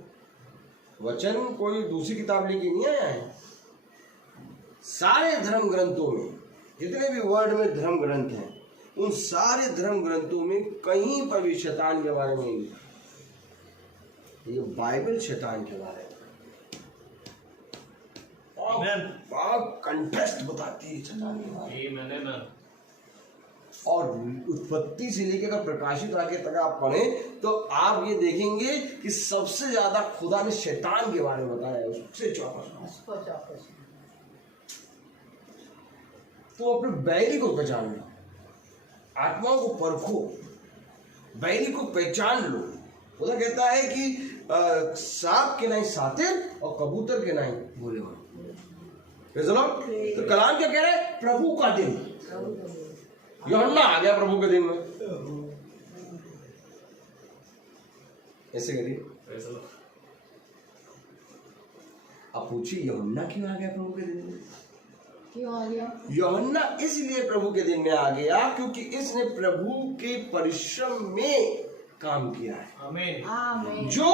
वचन कोई दूसरी किताब लेके नहीं आया है। सारे धर्म ग्रंथों में जितने भी वर्ड में धर्म ग्रंथ हैं उन सारे धर्म ग्रंथों में कहीं पर भी शैतान के बारे में नहीं लिखा। ये बाइबल शैतान के बारे में आप कंटेस्ट बताती है शैतान के बारे में। और उत्पत्ति से लेकर अगर प्रकाशित आगे तक आप पढ़ें तो आप ये देखेंगे कि सबसे ज्यादा खुदा ने शैतान के बारे में बताया है। उससे चौकस तो अपने बैरी को पहचान लो, आत्माओं को परखो, बैरी को पहचान लो। खुदा कहता है कि सांप के नहीं सातिर और कबूतर के नहीं भोले हो। तो कलाम क्या कह रहे हैं? प्रभु का दिन। यूहन्ना आ गया प्रभु के दिन में। ऐसे करिए, आप पूछिए यूहन्ना क्यों आ गया प्रभु के दिन में? क्यों आ गया? यूहन्ना इसलिए प्रभु के दिन में आ गया क्योंकि इसने प्रभु के परिश्रम में काम किया है। आमीन। जो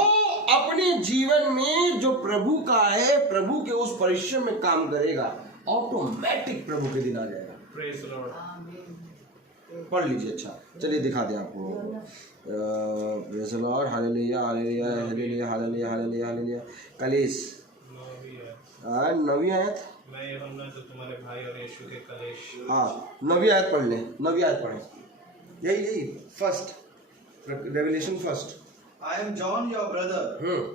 अपने जीवन में जो प्रभु का है, प्रभु के उस परिश्रम में काम करेगा, ऑटोमेटिक प्रभु के दिन आ जाएगा। Praise the Lord. पढ़ लीजिए। अच्छा चलिए दिखा दें आपको। Praise the Lord, hallelujah hallelujah hallelujah hallelujah hallelujah hallelujah. कलेश नवी आयत। मैं यूहन्ना जो तुम्हारे भाई और यीशु के कलेश। हाँ, नवी आयत पढ़ लें, नवी आयत पढ़ें। यही first revelation first. I am John, your brother,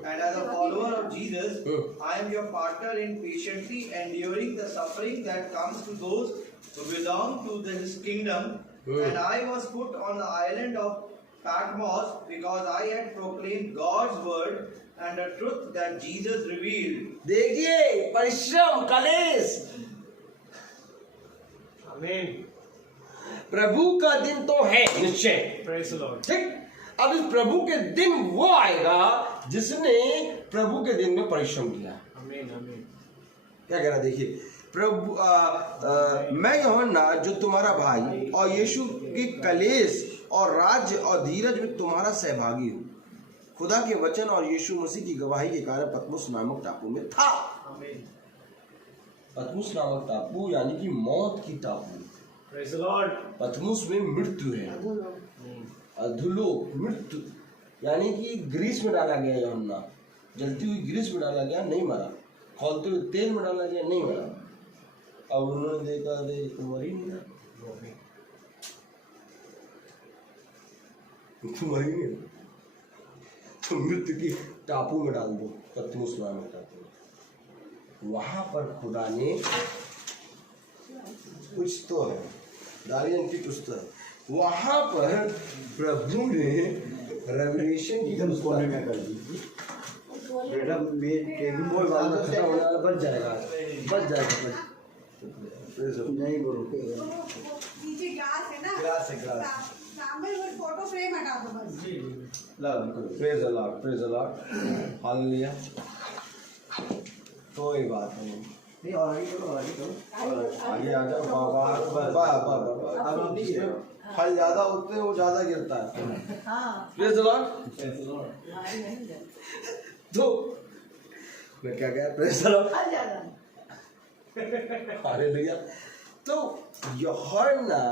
and as a follower of Jesus, I am your partner in patiently enduring the suffering that comes to those who belong to His kingdom. And I was put on the island of Patmos because I had proclaimed God's word and the truth that Jesus revealed. देखिए परिश्रम, कलेश। आमीन। प्रभु का दिन तो है निश्चय। Praise the Lord. ठीक, अब इस प्रभु के दिन वो आएगा जिसने प्रभु के दिन में परिश्रम किया। आमीन आमीन। क्या कह रहा है देखिए, प्रभु मैं यूहन्ना जो तुम्हारा भाई और यीशु के कलेश और राज्य और धीरज में तुम्हारा सहभागी हूँ। खुदा के वचन और यीशु मसीह की गवाही के कारण पतमुस नामक टापू में था। आमीन। पतमुस नामक टापू यानी कि मौत की टापू। Praise the Lord. पतमुस में मृत्यु है, अधोलोक, मृत्यु यानी कि ग्रीस में डाला गया यूहन्ना। जलती हुई ग्रीस में डाला गया, नहीं मरा। खौलते हुए तेल में डाला गया, नहीं मरा। अब उन्होंने देखा तो मर ही नहीं रहा, तो मर ही नहीं। तो मृत्यु की टापू में डाल दो, पतमुस नामक टापू। वहां पर खुदा ने कुछ तो है, दारियन की कुछ तो है। वहां पर प्रभु ने रेवलेशन की कोने में कर दी। बेटा कोई बात खत्म होने वाला, बच जाएगा, बच जाएगा। नहीं बोलो, नीचे ग्लास है ना, ग्लास है, ग्लास। सामने वो फोटो फ्रेम हटा दो बस। Praise the Lord, praise the Lord, hallelujah. कोई बात नहीं, और आगे करो, आगे करो, आगे आ जाओ। अब फल ज्यादा होते हैं वो ज्यादा गिरता है। Praise the Lord. तो मैं क्या कह, प्रेज द लॉर्ड, हालेलुया। तो यूहन्ना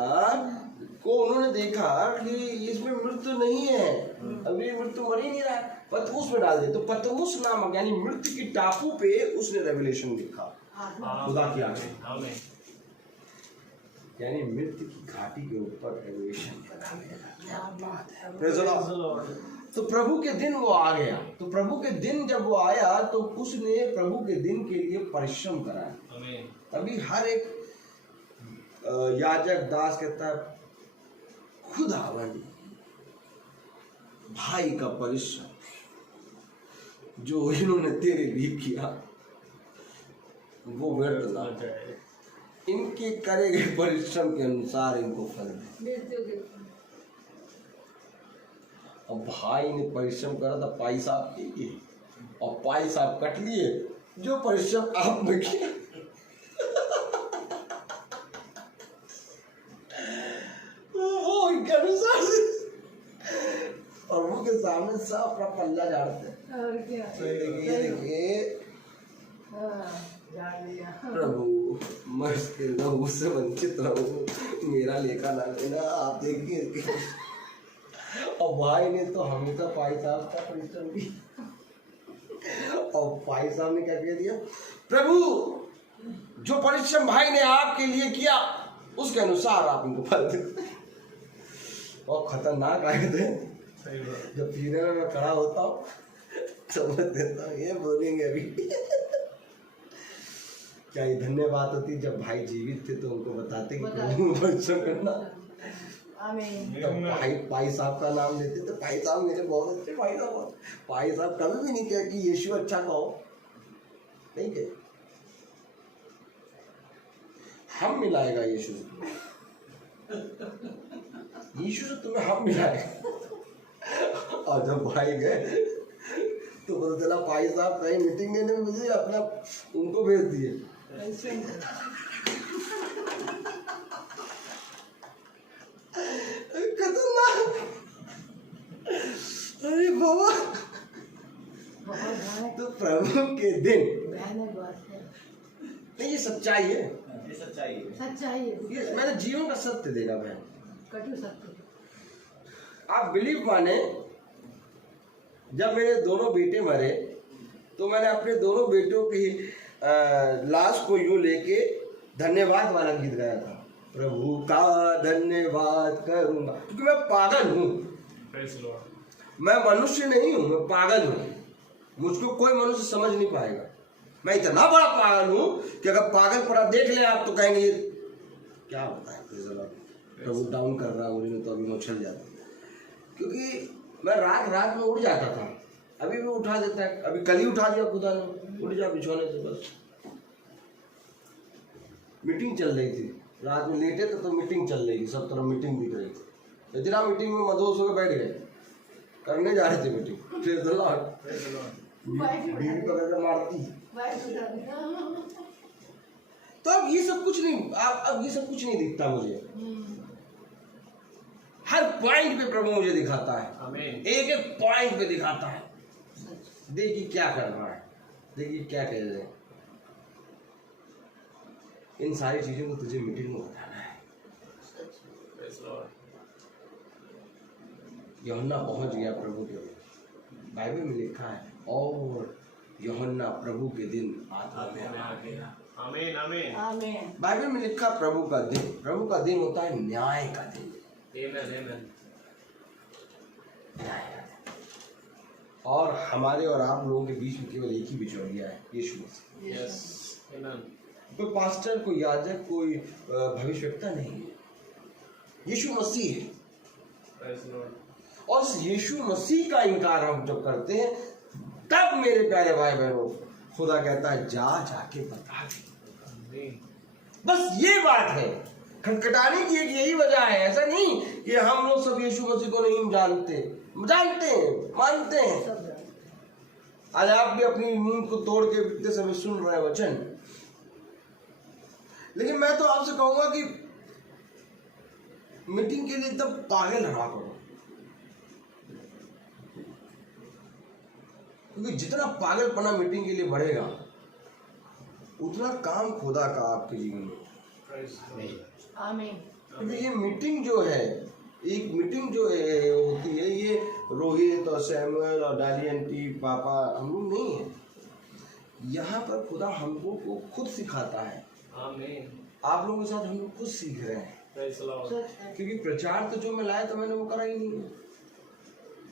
को उन्होंने देखा कि इसमें मृत्यु नहीं है, अभी मृत्यु मर ही नहीं रहा, पतमुस में डाल दे। तो पतमुस नामक यानी मृत्यु की टापू पे उसने रेवलेशन देखा, खुदा की आंखें, यानी मृत्यु की घाटी के ऊपर रेवलेशन। क्या बात है, प्रेज़ द लॉर्ड। तो प्रभु के दिन वो आ गया। तो प्रभु के दिन जब वो आया तो उसने प्रभु के दिन के लिए परिश्रम करा। अभी हर एक याजक दास कहता है, खुदावन भाई का परिश्रम जो इन्होंने तेरे लिए किया वो व्यर्थ ना जाए, इनके करे गए परिश्रम के अनुसार इनको फल दे। और भाई ने परिश्रम करा था पाई साहब के लिए, और पाई साहब कट लिए जो परिश्रम आपने किया। वो इनके अनुसार और वो के सामने सब अपना पल्ला झाड़ते हैं। और क्या? देखिए प्रभु मैं इसके लहू से वंचित रहूं, मेरा लेखा ना लेना, आप देखिए। और भाई ने तो हमेशा पाई साहब का परिश्रम किया, और पाई साहब ने क्या कह दिया, प्रभु जो परिश्रम भाई ने आपके लिए किया उसके अनुसार आप इनको फल देते। और खतरनाक आए थे, जब पीने में मैं खड़ा होता हूँ समझ देता हूँ ये बोलेंगे अभी। क्या ये धन्य बात होती जब भाई जीवित थे तो उनको बताते कि प्रभु परिश्रम करना। तो भाई साहब का नाम लेते तो भाई साहब मेरे बहुत अच्छे भाई साहब। भाई साहब कभी भी नहीं कहे कि यीशु अच्छा कहो, नहीं कहे। हम मिलाएगा यीशु, यीशु से तुम्हें हम मिलाएगा। और जब भाई गए तो पता चला भाई साहब कहीं मीटिंग देने में मुझे अपना उनको भेज दिए। अरे बाबा, तो प्रभु के दिन नहीं, ये सच्चाई है, ये सच्चाई है। सच्चाई है, ये मैंने जीवन का सत्य देखा बहन। कटु सत्य। आप बिलीव माने, जब मेरे दोनों बेटे मरे तो मैंने अपने दोनों बेटों की लाश को यूं लेके धन्यवाद वाला गीत गाया था, प्रभु का धन्यवाद करूंगा, क्योंकि मैं पागल हूँ, मैं मनुष्य नहीं हूँ, मैं पागल हूँ। मुझको कोई मनुष्य समझ नहीं पाएगा। मैं इतना बड़ा पागल हूँ कि अगर पागलपना देख ले आप तो कहेंगे क्या होता है, प्रभु डाउन कर रहा हूँ, तो अभी उछल जाता, क्योंकि मैं रात में उड़ जाता था, अभी भी उठा देता है, अभी कल ही उठा दिया खुदा ने, उड़ जा बिछोने से बस। मीटिंग चल रही थी, रात में लेटे थे तो मीटिंग चल रही थी, सब तरफ मीटिंग दिख रही थी। इतना मीटिंग में मदोस होकर बैठ गए, करने जा रहे थे मीटिंग, फिर बीवी पकड़ कर मारती। तो अब ये सब कुछ नहीं, अब ये सब कुछ नहीं दिखता मुझे। हर पॉइंट पे प्रभु मुझे दिखाता है, एक एक पॉइंट पे दिखाता है। देखिए क्या कर रहा है, देखिए क्या कह रहे हैं। इन सारी चीजों को तुझे मीटिंग में बताना है। यूहन्ना पहुंच गया प्रभु के, बाइबल में लिखा है, और यूहन्ना प्रभु के दिन आत्मा में आ गया। आमीन आमीन आमीन। बाइबल में लिखा प्रभु का दिन होता है न्याय का दिन। और हमारे और आप लोगों के बीच में केवल एक ही बिचौलिया है, यीशु मसीह। कोई पास्टर, कोई याजक, कोई भविष्यवक्ता नहीं है, यीशु मसीह है। और इस यीशु मसीह का इनकार हम जब करते हैं, तब मेरे प्यारे भाई बहनों खुदा कहता है जाके बता दे। बस ये बात है, खटखटाने की एक यही वजह है। ऐसा नहीं कि हम लोग सब यीशु मसीह को नहीं जानते हैं, मानते हैं। आज आप भी अपनी नींद को तोड़ के बीतते समय सुन रहे हैं वचन, लेकिन मैं तो आपसे कहूंगा कि मीटिंग के लिए एकदम पागल रहा करो, क्योंकि जितना पागलपना मीटिंग के लिए बढ़ेगा उतना काम खुदा का आपके जीवन में। आमीन। क्योंकि ये मीटिंग जो है, एक मीटिंग जो होती है, ये रोहित और सैमुअल और डाली आंटी, पापा, हम लोग नहीं है। यहाँ पर खुदा हमको को खुद सिखाता है। आमीन। आप लोगों के साथ हम लोग खुद सीख रहे हैं, क्योंकि प्रचार तो जो मैं लाया तो मैंने वो करा ही नहीं,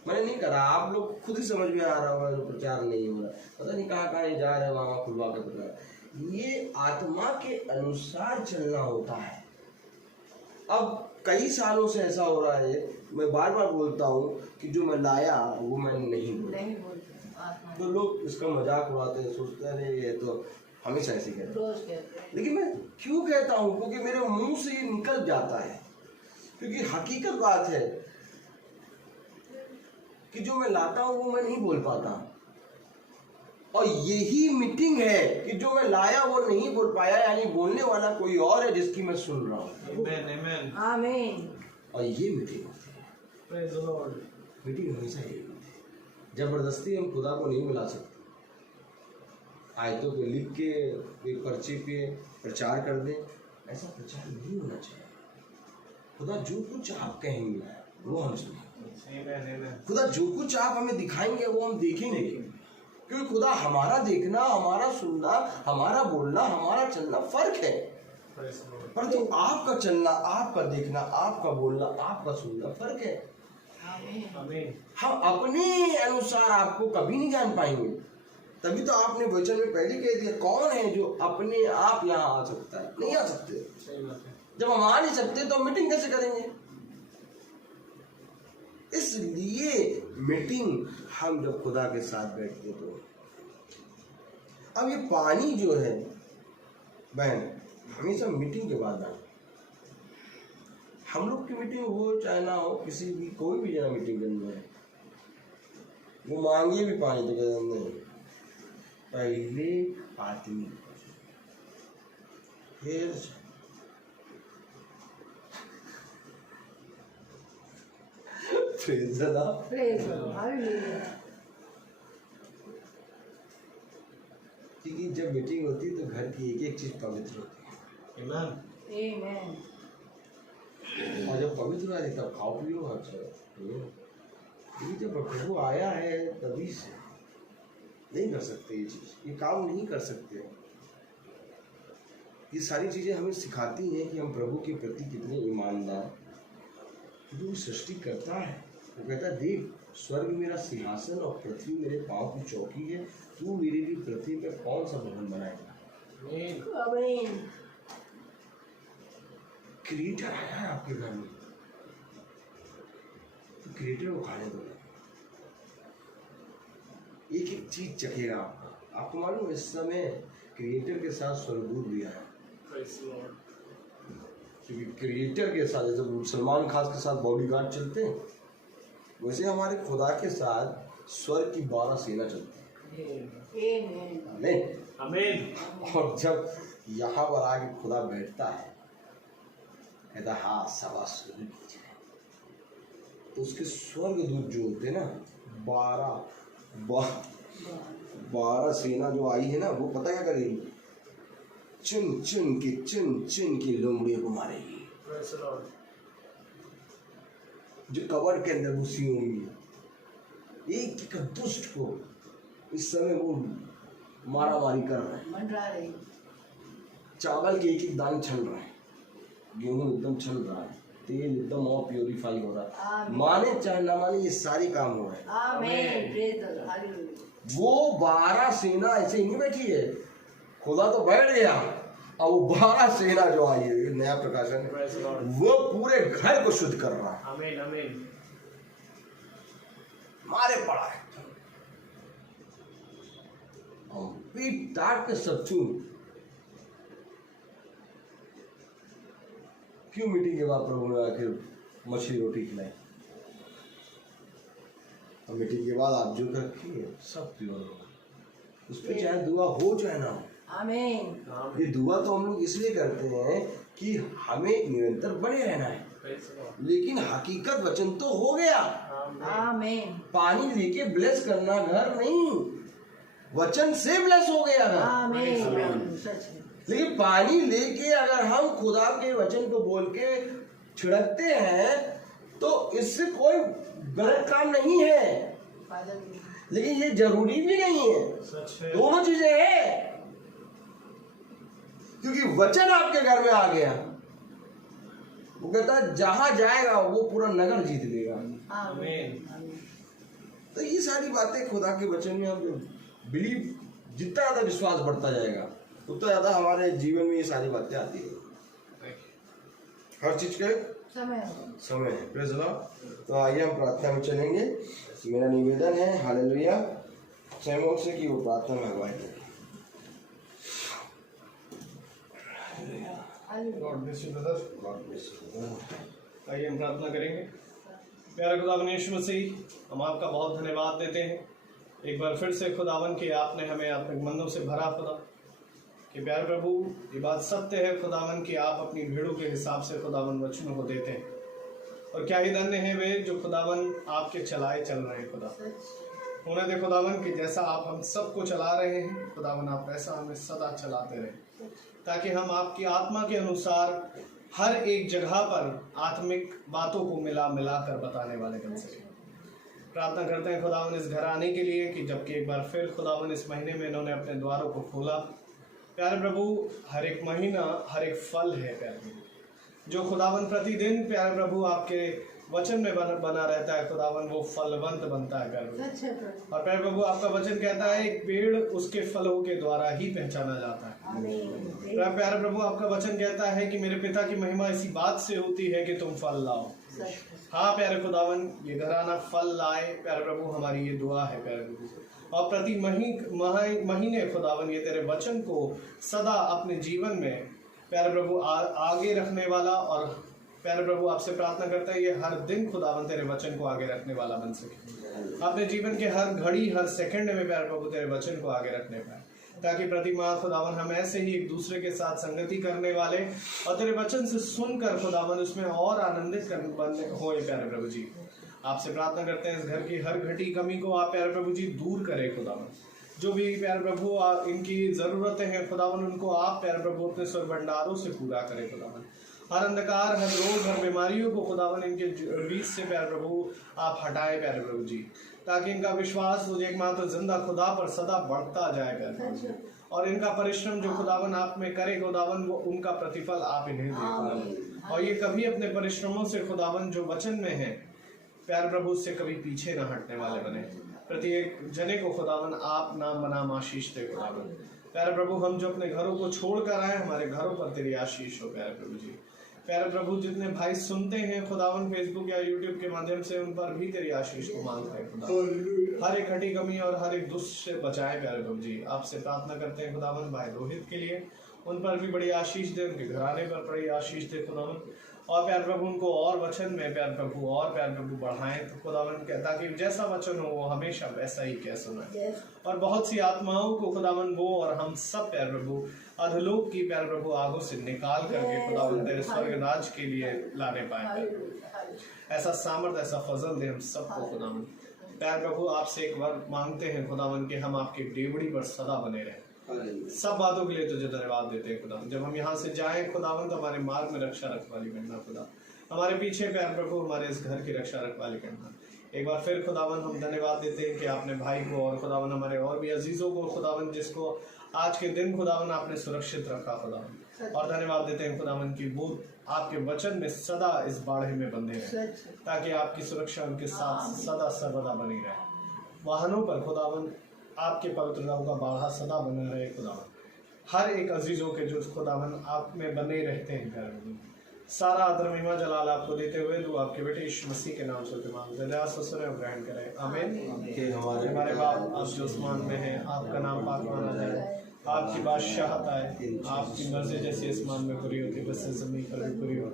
मैंने नहीं करा। आप लोग खुद ही समझ में आ रहा होगा प्रचार नहीं हो रहा, पता नहीं कहाँ जा रहे हैं, वहाँ खुलवा के प्रचार। ये आत्मा के अनुसार चलना होता है, अब कई सालों से ऐसा हो रहा है, मैं बार बार बोलता हूँ कि जो मैं लाया वो मैं नहीं बोलता। तो लोग इसका मजाक उड़ाते हैं, सोचते हैं ये तो हमेशा ऐसे कहते हैं, लेकिन मैं क्यों कहता हूँ, क्योंकि मेरे मुंह से ये निकल जाता है। क्योंकि हकीकत बात है कि जो मैं लाता हूँ वो मैं नहीं बोल पाता, और यही मीटिंग है कि जो मैं लाया वो नहीं बोल पाया, यानी बोलने वाला कोई और है जिसकी मैं सुन रहा हूँ। आमीन। और ये मीटिंग होती है, प्रेज द लॉर्ड। मीटिंग हमेशा यही होती है। जबरदस्ती हम खुदा को नहीं मिला सकते। आयतों पे लिख के एक पर्चे पे प्रचार कर दें, ऐसा प्रचार नहीं होना चाहिए। खुदा जो कुछ आप कहेंगे वो हम सुनेंगे, खुदा जो कुछ आप हमें दिखाएंगे वो हम देखेंगे, क्योंकि खुदा हमारा देखना, हमारा सुनना, हमारा बोलना, हमारा चलना फर्क है। परंतु आपका चलना, आपका देखना, आपका बोलना, आपका सुनना फर्क है। हम अपने अनुसार आपको कभी नहीं जान पाएंगे। तभी तो आपने वचन में पहले कह दिया, कौन है जो अपने आप यहाँ आ सकता है? नहीं आ सकते। जब हम आ नहीं सकते तो मीटिंग कैसे करेंगे? इसलिए मीटिंग हम जब खुदा के साथ बैठते तो, अब ये पानी जो है बहन हमेशा मीटिंग के बाद आए। हम लोग की मीटिंग हो चाहे ना हो, किसी भी कोई भी जना मीटिंग करनी है, वो मांगे भी पानी तो कहते नहीं, पहले आदमी फिर क्योंकि जब मीटिंग होती है तो घर की एक एक चीज पवित्र होती है। आमीन। और जब पवित्र हो जाती तब खाओ पियो। अच्छा, लेकिन जब प्रभु आया है तभी से नहीं कर सकते ये चीज, ये काम नहीं कर सकते। ये सारी चीजें हमें सिखाती हैं कि हम प्रभु के प्रति कितने ईमानदार। जो सृष्टि करता है वो कहता है, देख स्वर्ग मेरा सिंहासन और पृथ्वी मेरे पांव की चौकी है, तू मेरे लिए पृथ्वी पर कौन सा भवन बनाएगा? आमीन। क्रिएटर आया है आपके घर में, तो क्रिएटर को खाने दो, एक एक चीज चखेगा आपका। आपको मालूम इस समय क्रिएटर के साथ स्वर्गदूत भी आया, क्योंकि क्रिएटर के साथ जैसे सलमान खान के साथ बॉडीगार्ड चलते हैं, वैसे हमारे खुदा के साथ स्वर्ग की 12 सेना चलती है। आमीन। और जब यहाँ पर आके खुदा बैठता है, कहता हाँ सभा शुरू की जाए, तो उसके स्वर्गदूत जो होते हैं ना, 12 सेना जो आई है ना, वो पता क्या करेगी? चुन चुन के लोमड़ियों को मारेगी। जो कबर के अंदर घुसी होंगी, एक दुष्ट को इस समय वो मारा मारी कर रहे हैं। चावल के एक दाने छल रहे हैं, गेहूं एकदम छल रहा है, तेल एकदम और प्योरीफाई हो रहा है। माने चाहे ना माने ये सारी काम हो रहे हैं। आमीन। वो 12 सेना ऐसे ही नहीं बैठी है, खुदा तो बैठ गया, और वो 12 सेना जो आई है, नया प्रकाशन है, वो पूरे घर को शुद्ध कर रहा है। आमीन आमीन। मारे पड़ा है, पीट ताट के सब चून। क्यों मीटिंग के बाद प्रभु ने आखिर मछली रोटी खिलाई? और मीटिंग के बाद आप जो रखिए सब प्योर होगा, उस पर चाहे दुआ हो चाहे ना हो। आमीन। ये दुआ तो हम लोग इसलिए करते हैं कि हमें निरंतर बने रहना है, लेकिन हकीकत वचन तो हो गया। आमीन। पानी लेके ब्लेस करना घर नहीं, वचन से ब्लेस हो गया घर। आमीन। सच है। लेकिन पानी लेके अगर हम खुदा के वचन को बोल के छिड़कते हैं तो इससे कोई गलत काम नहीं है, लेकिन ये जरूरी भी नहीं है। दोनों चीजें हैं, क्योंकि वचन आपके घर में आ गया, वो कहता है जहां जाएगा वो पूरा नगर जीत लेगा। आमीन। तो ये सारी बातें खुदा के वचन में हम बिलीव, जितना ज्यादा विश्वास बढ़ता जाएगा उतना ज्यादा हमारे जीवन में ये सारी बातें आती है। हर चीज के समय है। Praise the Lord. तो आइए हम प्रार्थना में चलेंगे। मेरा निवेदन है हालेलुया सैमुअल से कि वो प्रार्थना में अगुवाई करें। God bless you brother. God bless you. आइए हम प्रार्थना करेंगे। प्यारे खुदावन यीशु मसीह, हम आपका बहुत धन्यवाद देते हैं एक बार फिर से खुदावन कि आपने हमें अपने मंदों से भरा खुदा कि प्यारे प्रभु ये बात सत्य है खुदावन कि आप अपनी भीड़ों के हिसाब से खुदावन वचनों को देते हैं। और क्या ही धन्य है वे जो खुदावन आपके चलाए चल रहे हैं खुदा। होने दे खुदावन कि जैसा आप हम सबको चला रहे हैं खुदावन आप वैसा हमें सदा चलाते रहे ताकि हम आपकी आत्मा के अनुसार हर एक जगह पर आत्मिक बातों को मिला मिला कर बताने वाले बन सके। प्रार्थना करते हैं खुदावन इस घराने के लिए कि जबकि एक बार फिर खुदावन इस महीने में इन्होंने अपने द्वारों को खोला। प्यारे प्रभु हर एक महीना हर एक फल है प्यारे प्रभु जो खुदावन प्रतिदिन प्यारे प्रभु आपके वचन में बना रहता है खुदावन वो फलवंत बनता है प्यारे प्रभु। और प्यारे प्रभु आपका वचन कहता है एक पेड़ उसके फलों के द्वारा ही पहचाना जाता है। प्यारे प्रभु आपका वचन कहता है कि मेरे पिता की महिमा इसी बात से होती है कि तुम फल लाओ। हाँ प्यारे खुदावन ये घराना फल लाए प्यारे प्रभु हमारी ये दुआ है प्यारे प्रभु। और प्रति महीने खुदावन ये तेरे वचन को सदा अपने जीवन में प्यारे प्रभु आगे रखने वाला और प्यारे प्रभु आपसे प्रार्थना करता है ये हर दिन खुदावन तेरे वचन को आगे रखने वाला बन सके। अपने जीवन के हर घड़ी हर सेकंड में प्यारे प्रभु तेरे वचन को आगे रखने पाए ताकि प्रति माह खुदावन हम ऐसे ही एक दूसरे के साथ संगति करने वाले और तेरे वचन से सुनकर खुदावन उसमें और आनंदित होए प्यारे प्रभु जी। आपसे प्रार्थना करते हैं इस घर की हर घटी कमी को आप प्यारे प्रभु जी दूर करें खुदावन। जो भी प्यारे प्रभु इनकी ज़रूरतें हैं खुदावन उनको आप प्यारे प्रभु अपने स्वर भंडारों से पूरा करें खुदावन। हर अंधकार हर रोग हर बीमारियों को खुदावन इनके बीच से प्यारे प्रभु आप हटाए प्यारे प्रभु जी ताकि इनका विश्वास मुझे एकमात्र जिंदा खुदा पर सदा बढ़ता जाए प्यारे प्रभु। और इनका परिश्रम जो खुदावन आप में करे खुदावन वो उनका प्रतिफल आप इन्हें दे खुदावन। और ये कभी अपने परिश्रमों से खुदावन जो वचन में है प्यारे प्रभु से कभी पीछे न हटने वाले बने। प्रत्येक जने को खुदावन आप नाम बनाम आशीष दे खुदावन। प्यारे प्रभु हम जो अपने घरों को छोड़ कर आए हमारे घरों पर तेरी आशीष हो प्यारे प्रभु जी। प्यारे प्रभु जितने भाई सुनते हैं खुदावन फेसबुक या यूट्यूब के माध्यम से उन पर भी तेरी आशीष को मांगते हैं खुदा। हर एक घटी कमी और हर एक दुष्ट से बचाए प्यारे प्रभु जी। आपसे प्रार्थना करते हैं खुदावन भाई रोहित के लिए उन पर भी बड़ी आशीष दे उनके घराने पर बड़ी आशीष दे खुदावन। और प्यारे प्रभु उनको और वचन में प्यारे प्रभु और प्यारे प्रभु बढ़ाएं तो खुदावन कहता कि जैसा वचन हो वो हमेशा वैसा ही कह सुनाए। और बहुत सी आत्माओं को खुदावन वो और हम सब प्यारे प्रभु अधलोक की प्यारे प्रभु आगों से निकाल करके खुदावन तेरे स्वर्ग राज के लिए लाने पाए। ऐसा सामर्थ ऐसा फजल दे हम सबको खुदावन। प्यारे प्रभु आपसे एक बार मांगते हैं खुदावन कि हम आपकी डेवड़ी पर सदा बने रहें। सब बातों के लिए तुझे धन्यवाद देते हैं खुदा। जब हम यहाँ से जाएं खुदावन तो हमारे मार्ग में रक्षा रखवाली करना खुदा। हमारे पीछे प्यारे प्रभु हमारे इस घर की रक्षा रखवाली करना। एक बार फिर खुदावन हम धन्यवाद देते हैं कि आपने भाई को और खुदावन हमारे और भी अजीजों को खुदावन जिसको आज के दिन खुदावन आपने सुरक्षित रखा खुदावन। और धन्यवाद देते हैं खुदावन की वो आपके वचन में सदा इस बाड़े में बंधे रहे ताकि आपकी सुरक्षा उनके साथ सदा सर्वदा बनी रहे। वाहनों पर खुदावन आपके पवित्रताओं का बाढ़ा सदा बना रहे खुदावन। हर एक अजीजों के जो खुदावन आप में बने रहते हैं प्यारे सारा आदर महिमा जलाल आपको देते हुए जो आपके बेटे यीशु मसीह के नाम से मांगते हैं ससुर ग्रहण करें आमीन। हमारे बाप आप जो आसमान में हैं आपका नाम पाक माना जाए आपकी बादशाहत आए आपकी मर्जी जैसी आसमान में पूरी होती वैसे जमीन पर भी पूरी हो।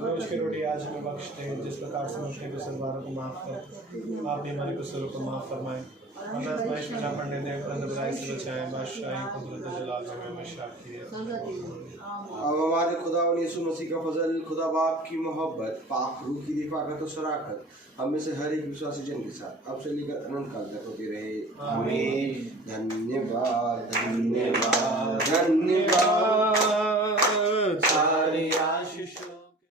रोज की रोटी आज हमें बख्शते हैं जिस प्रकार से अपने कुसलवारों को माफ़ कर आप भी हमारे कुसलों को माफ़ फरमाएं हमें आजमाइश में ना पड़ने दें परंतु बुराई से बचाएं बादशाही कुदरत जलाल में हमेशा आपकी है। अब हमारे खुदा और यीशु मसीह का फजल खुदा बाप की मोहब्बत पाक रूह की रिफाकत और शराकत हम में से हर एक विश्वासी जन के साथ अब से लेकर अनंत काल तक होती रहे आमीन। धन्यवाद धन्यवाद धन्यवाद।